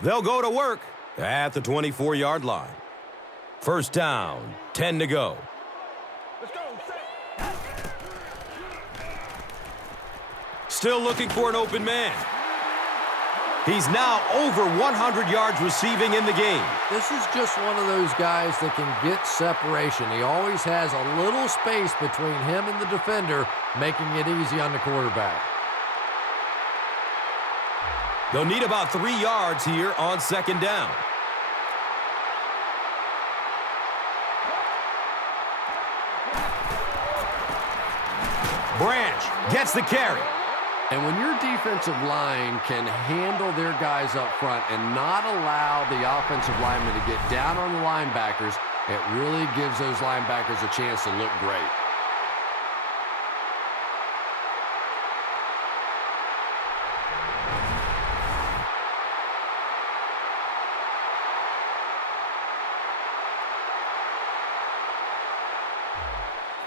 They'll go to work at the 24-yard line. 1st down, 10 to go. Let's go. Still looking for an open man. He's now over 100 yards receiving in the game. This is just one of those guys that can get separation. He always has a little space between him and the defender, making it easy on the quarterback. They'll need about 3 yards here on second down. Branch gets the carry. And when your defensive line can handle their guys up front and not allow the offensive linemen to get down on the linebackers, it really gives those linebackers a chance to look great.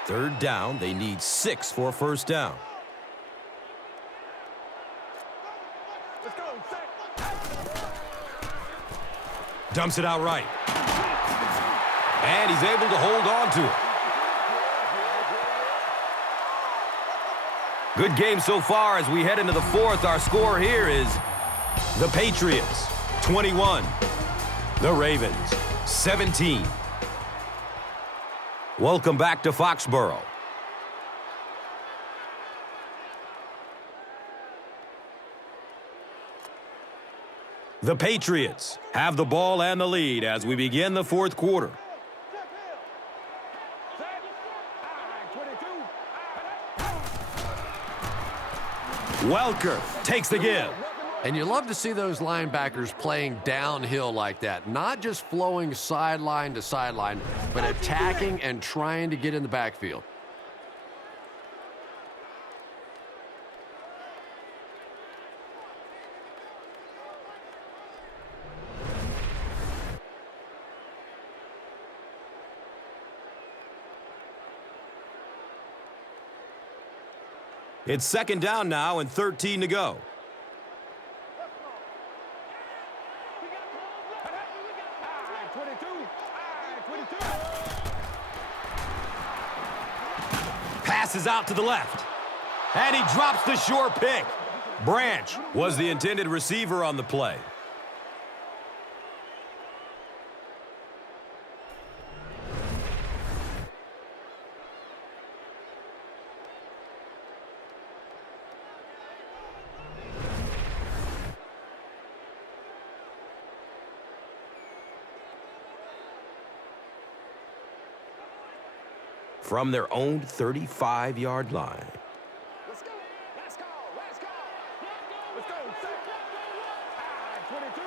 Third down, they need 6 for a first down. Let's go. Set. Dumps it out right. And he's able to hold on to it. Good game so far as we head into the fourth. Our score here is the Patriots 21, the Ravens 17. Welcome back to Foxborough. The Patriots have the ball and the lead as we begin the fourth quarter. Welker takes the give. And you love to see those linebackers playing downhill like that, not just flowing sideline to sideline, but attacking and trying to get in the backfield. It's second down now and 13 to go. Passes out to the left. And he drops the short pick. Branch was the intended receiver on the play. From their own 35-yard line. Let's go. Let's go. Let's go. Let's go. Set. 22.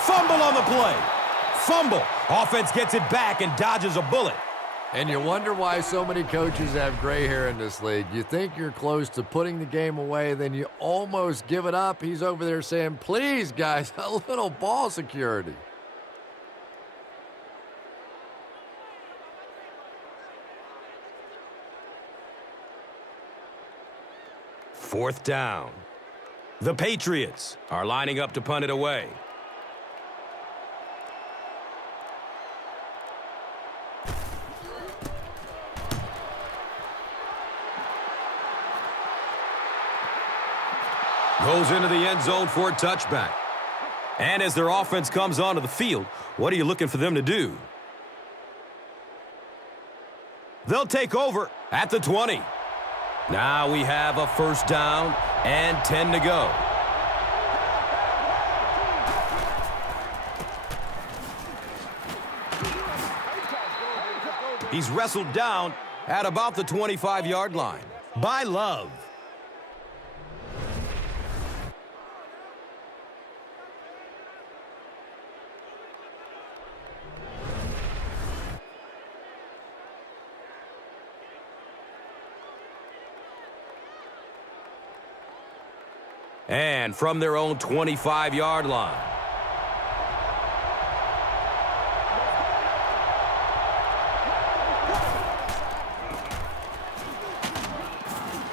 Fumble on the play. Fumble. Offense gets it back and dodges a bullet. And you wonder why so many coaches have gray hair in this league. You think you're close to putting the game away, then you almost give it up. He's over there saying, please, guys, a little ball security. Fourth down. The Patriots are lining up to punt it away. Goes into the end zone for a touchback. And as their offense comes onto the field, what are you looking for them to do? They'll take over at the 20. Now we have a first down and 10 to go. He's wrestled down at about the 25-yard line by Love. And from their own 25-yard line.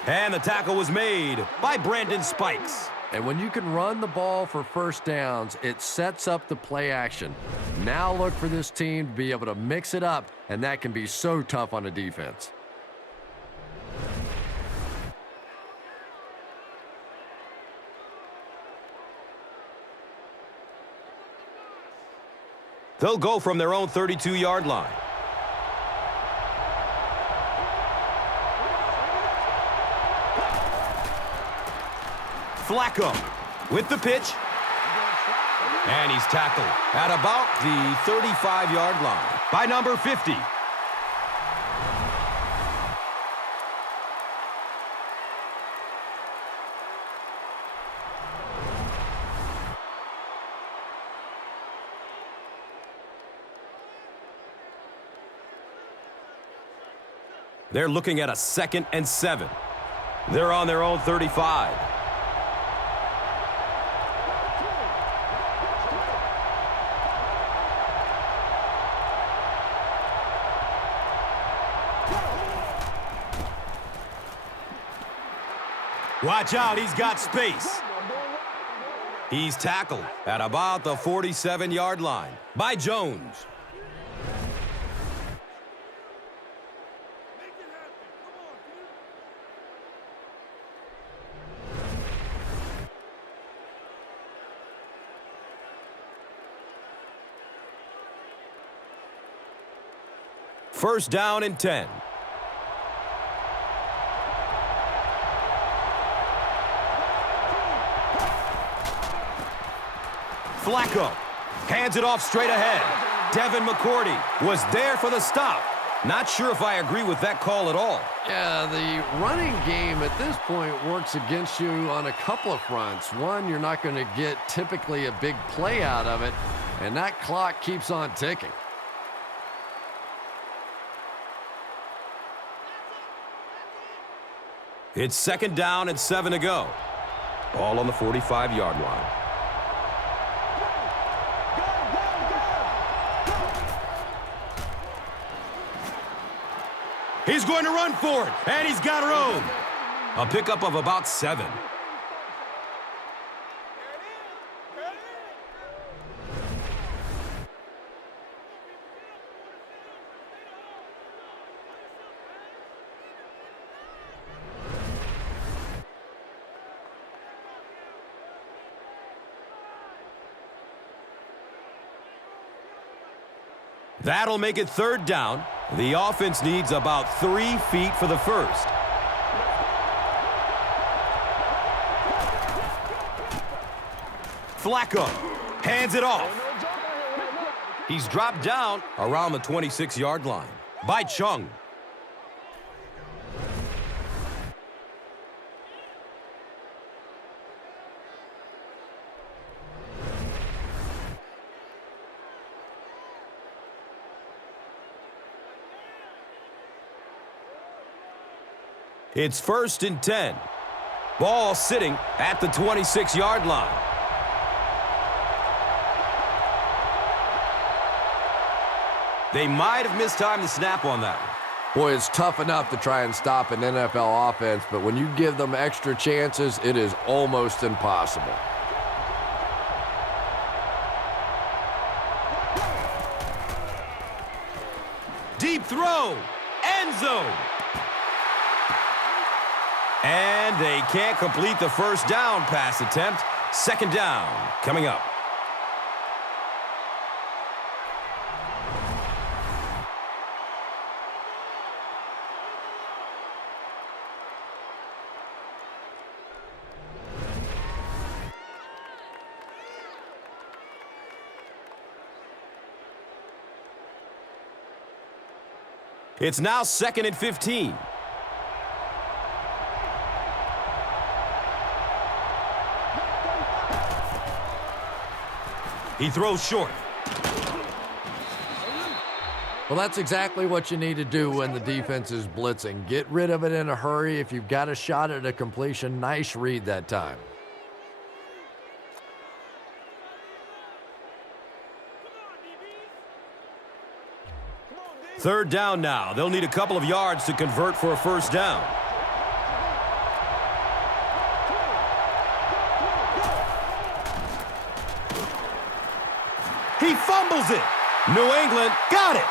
And the tackle was made by Brandon Spikes. And when you can run the ball for first downs, it sets up the play action. Now look for this team to be able to mix it up, and that can be so tough on a defense. They'll go from their own 32-yard line. Flacco with the pitch. And he's tackled at about the 35-yard line by number 50. They're looking at a 2nd and 7. They're on their own 35. Watch out, he's got space. He's tackled at about the 47-yard line by Jones. First down and 10. Flacco hands it off straight ahead. Devin McCourty was there for the stop. Not sure if I agree with that call at all. Yeah, the running game at this point works against you on a couple of fronts. One, you're not going to get typically a big play out of it, and that clock keeps on ticking. It's 2nd down and 7 to go. All on the 45-yard line. He's going to run for it, and he's got room. A pickup of about 7. That'll make it 3rd down. The offense needs about 3 feet for the first. Flacco hands it off. He's dropped down around the 26-yard line by Chung. It's 1st and 10. Ball sitting at the 26-yard line. They might have mistimed the snap on that one. Boy, it's tough enough to try and stop an NFL offense, but when you give them extra chances, it is almost impossible. Deep throw, end zone. And they can't complete the first down pass attempt. 2nd down coming up. It's now 2nd and 15. He throws short. Well, that's exactly what you need to do when the defense is blitzing. Get rid of it in a hurry. If you've got a shot at a completion, nice read that time. Third down now. They'll need a couple of yards to convert for a first down. He fumbles it. New England got it.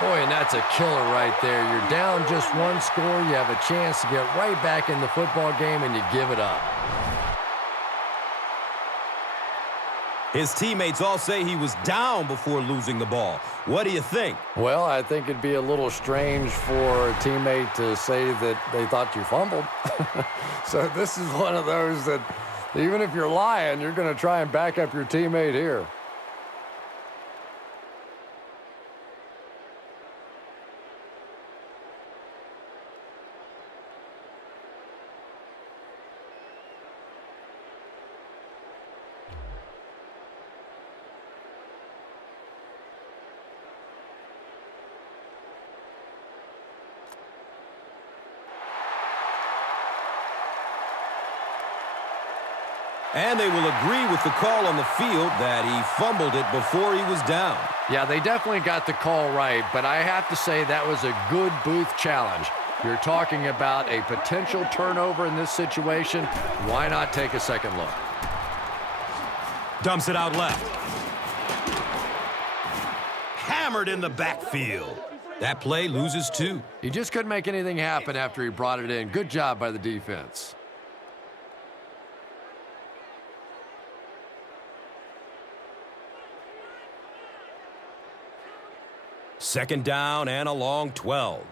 Boy, and that's a killer right there. You're down just one score. You have a chance to get right back in the football game, and you give it up. His teammates all say he was down before losing the ball. What do you think? Well, I think it'd be a little strange for a teammate to say that they thought you fumbled. So this is one of those that even if you're lying, you're going to try and back up your teammate here. And they will agree with the call on the field that he fumbled it before he was down. Yeah, they definitely got the call right, but I have to say that was a good booth challenge. You're talking about a potential turnover in this situation. Why not take a second look? Dumps it out left. Hammered in the backfield. That play loses 2. He just couldn't make anything happen after he brought it in. Good job by the defense. Second down and a long 12.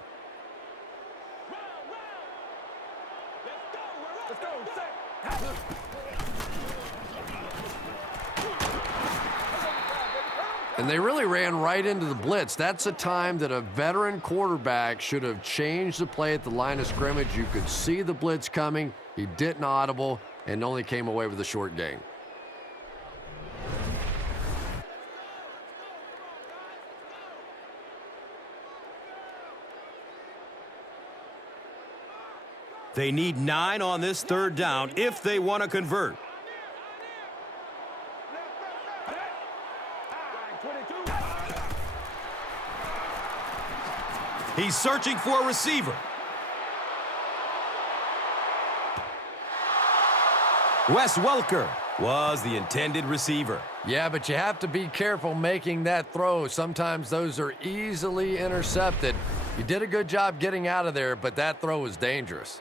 And they really ran right into the blitz. That's a time that a veteran quarterback should have changed the play at the line of scrimmage. You could see the blitz coming. He didn't audible and only came away with a short gain. They need 9 on this third down if they want to convert. He's searching for a receiver. Wes Welker was the intended receiver. Yeah, but you have to be careful making that throw. Sometimes those are easily intercepted. You did a good job getting out of there, but that throw was dangerous.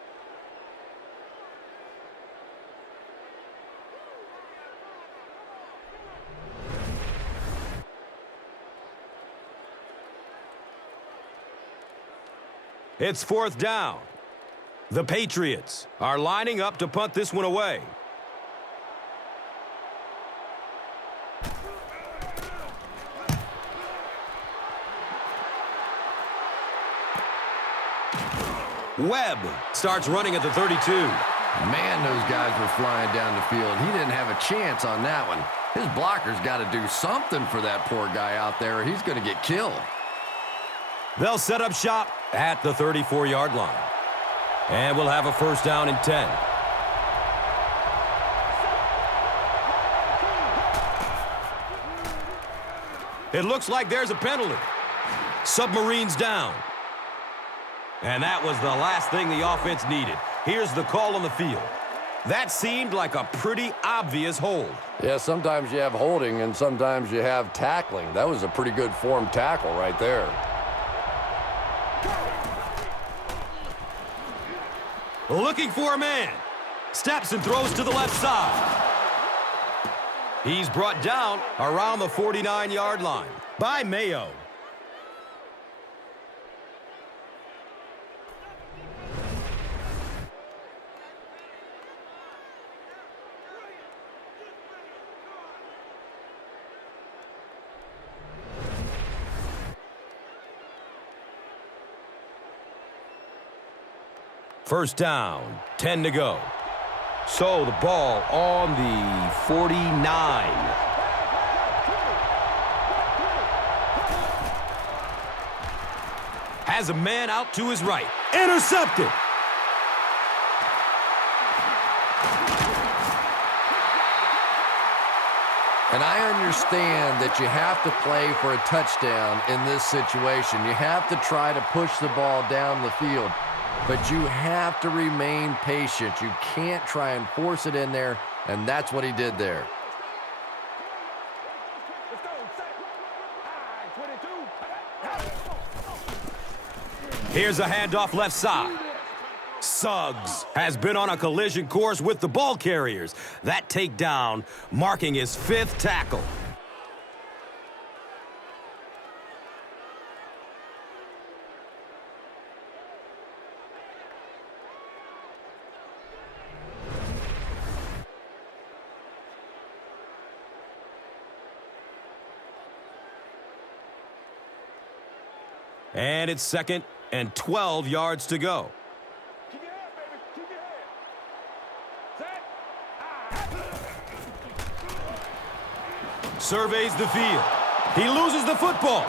It's fourth down. The Patriots are lining up to punt this one away. Webb starts running at the 32. Man, those guys were flying down the field. He didn't have a chance on that one. His blocker's got to do something for that poor guy out there, or he's going to get killed. They'll set up shop at the 34-yard line. And we'll have a first down and 10. It looks like there's a penalty. Submarines down. And that was the last thing the offense needed. Here's the call on the field. That seemed like a pretty obvious hold. Yeah, sometimes you have holding and sometimes you have tackling. That was a pretty good form tackle right there. Looking for a man. Steps and throws to the left side. He's brought down around the 49-yard line by Mayo. First down, 10 to go. So the ball on the 49. Has a man out to his right. Intercepted. And I understand that you have to play for a touchdown in this situation. You have to try to push the ball down the field. But you have to remain patient. You can't try and force it in there, and that's what he did there. Here's a handoff left side. Suggs has been on a collision course with the ball carriers. That takedown marking his 5th tackle. And it's 2nd and 12 yards to go. Keep your head, baby. Keep your head. Set. Surveys the field. He loses the football.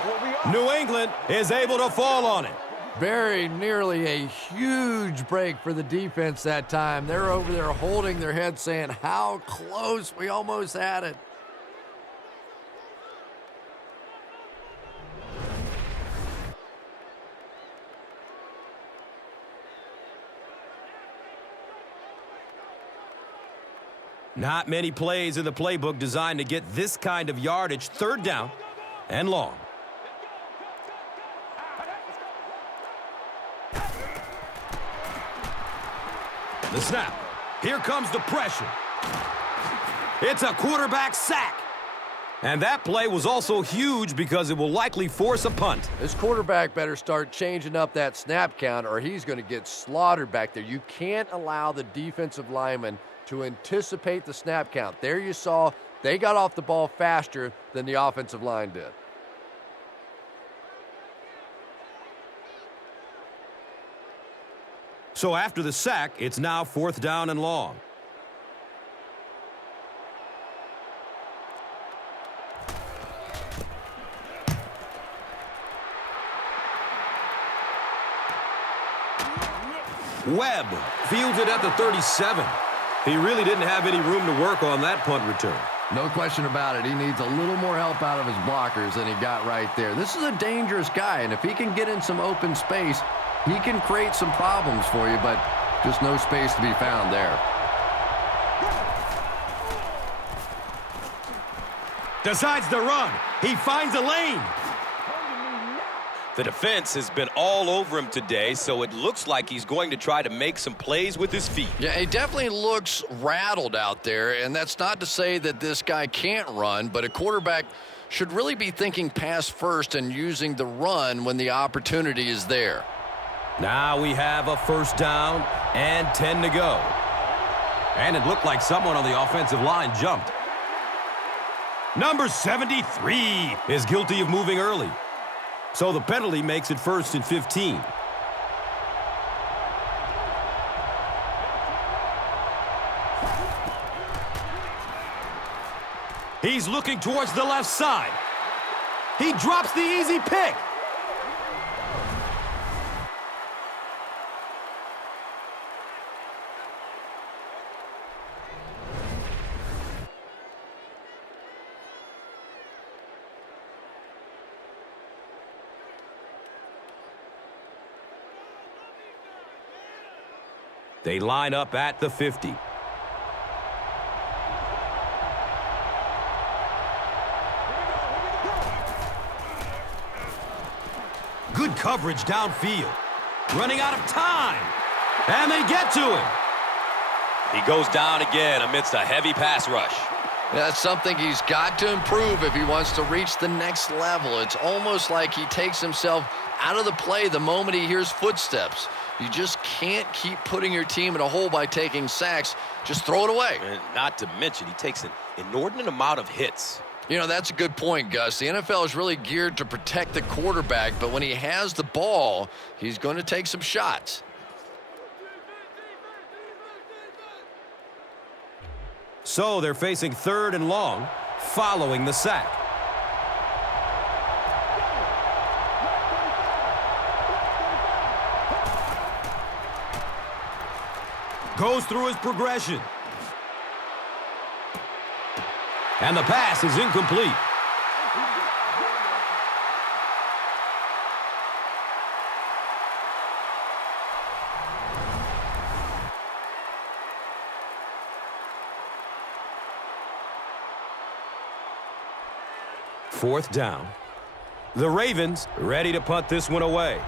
New England is able to fall on it. Very nearly a huge break for the defense that time. They're over there holding their head saying, how close, we almost had it. Not many plays in the playbook designed to get this kind of yardage. 3rd down and long. The snap. Here comes the pressure. It's a quarterback sack. And that play was also huge because it will likely force a punt. This quarterback better start changing up that snap count or he's going to get slaughtered back there. You can't allow the defensive lineman to anticipate the snap count. There you saw they got off the ball faster than the offensive line did. So after the sack, it's now 4th down and long. Webb fields it at the 37. He really didn't have any room to work on that punt return. No question about it. He needs a little more help out of his blockers than he got right there. This is a dangerous guy, and if he can get in some open space, he can create some problems for you, but just no space to be found there. Decides to run. He finds a lane. The defense has been all over him today, so it looks like he's going to try to make some plays with his feet. Yeah, he definitely looks rattled out there, and that's not to say that this guy can't run, but a quarterback should really be thinking pass first and using the run when the opportunity is there. Now we have a 1st down and 10 to go. And it looked like someone on the offensive line jumped. Number 73 is guilty of moving early. So the penalty makes it 1st and 15. He's looking towards the left side. He drops the easy pick. They line up at the 50. Good coverage downfield. Running out of time. And they get to him. He goes down again amidst a heavy pass rush. That's something he's got to improve if he wants to reach the next level. It's almost like he takes himself out of the play the moment he hears footsteps. You just can't keep putting your team in a hole by taking sacks. Just throw it away. And not to mention, he takes an inordinate amount of hits. You know, that's a good point, Gus. The NFL is really geared to protect the quarterback, but when he has the ball, he's going to take some shots. So they're facing 3rd and long following the sack. Goes through his progression. And the pass is incomplete. Fourth down. The Ravens ready to punt this one away.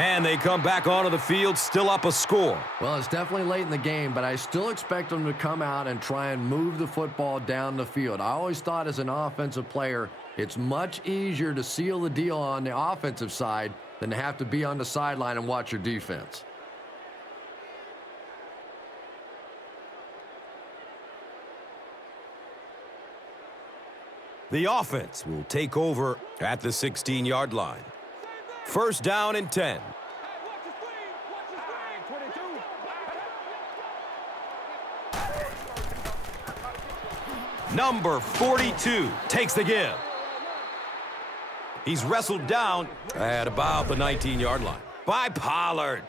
And they come back onto the field, still up a score. Well, it's definitely late in the game, but I still expect them to come out and try and move the football down the field. I always thought as an offensive player, it's much easier to seal the deal on the offensive side than to have to be on the sideline and watch your defense. The offense will take over at the 16-yard line. First down and 10. Number 42 takes the give. He's wrestled down at about the 19-yard line by Pollard.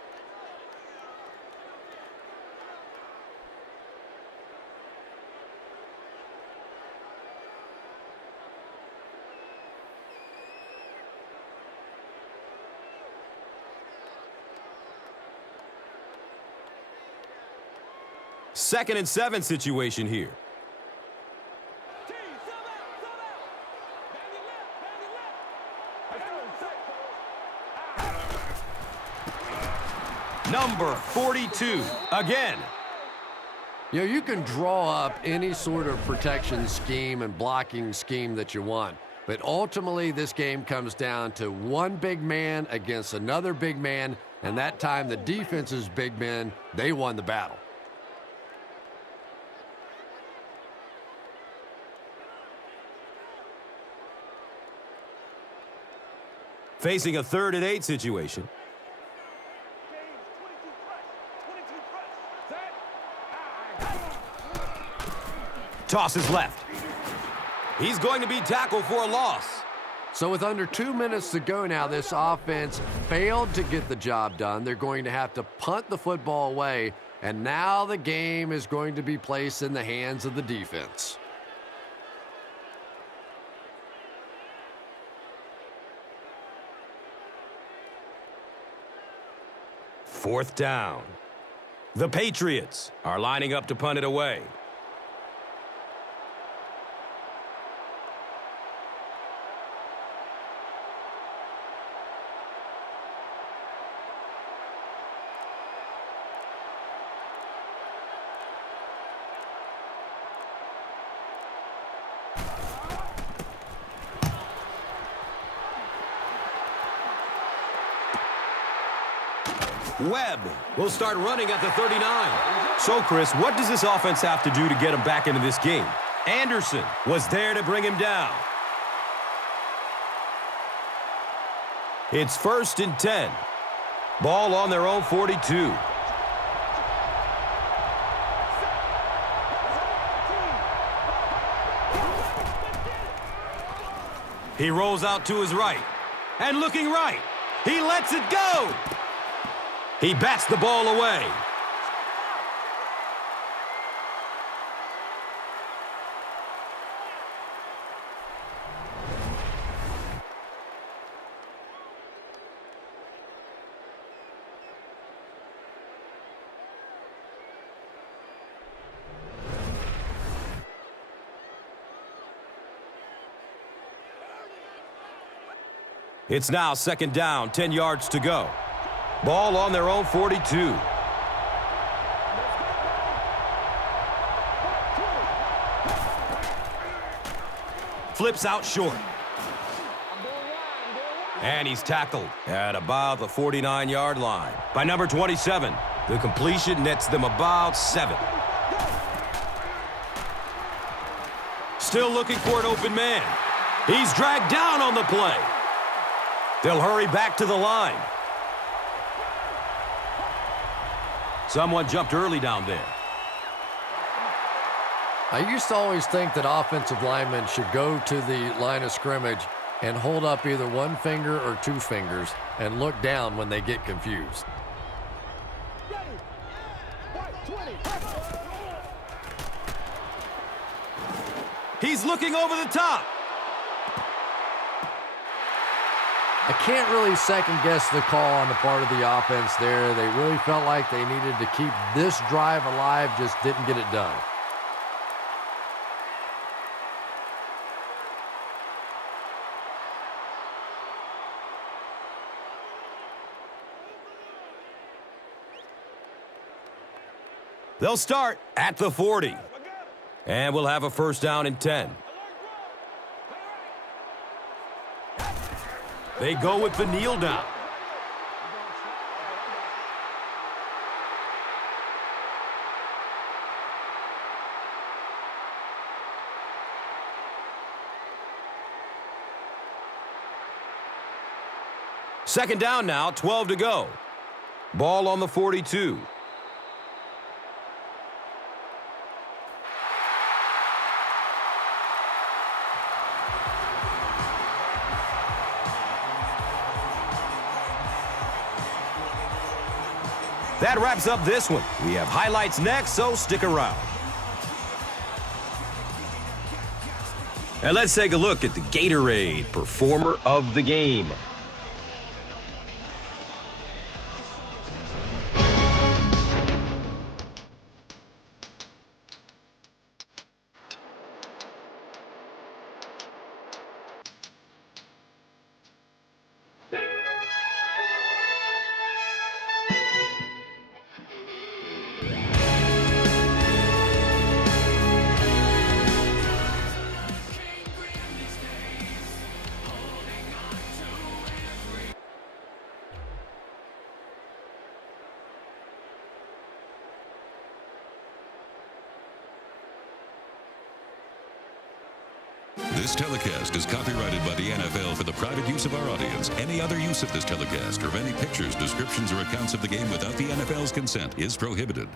Second and 7 situation here. Number 42 again. You can draw up any sort of protection scheme and blocking scheme that you want, but ultimately this game comes down to one big man against another big man, and that time the defense's big men, they won the battle. Facing a 3rd and 8 situation. Tosses left. He's going to be tackled for a loss. So with under 2 minutes to go now, this offense failed to get the job done. They're going to have to punt the football away, and now the game is going to be placed in the hands of the defense. Fourth down. The Patriots are lining up to punt it away. Webb will start running at the 39. So, Chris, what does this offense have to do to get him back into this game? Anderson was there to bring him down. It's 1st and 10. Ball on their own 42. He rolls out to his right. And looking right. He lets it go. He bats the ball away. It's now 2nd down, 10 yards to go. Ball on their own 42. Flips out short. And he's tackled at about the 49-yard line by number 27. The completion nets them about 7. Still looking for an open man. He's dragged down on the play. They'll hurry back to the line. Someone jumped early down there. I used to always think that offensive linemen should go to the line of scrimmage and hold up either one finger or 2 fingers and look down when they get confused. He's looking over the top. I can't really second-guess the call on the part of the offense there. They really felt like they needed to keep this drive alive, just didn't get it done. They'll start at the 40. And we'll have a first down and 10. They go with the kneel down. Second down now, 12 to go. Ball on the 42. That wraps up this one. We have highlights next, so stick around. And let's take a look at the Gatorade Performer of the Game. This telecast is copyrighted by the NFL for the private use of our audience. Any other use of this telecast or of any pictures, descriptions, or accounts of the game without the NFL's consent is prohibited.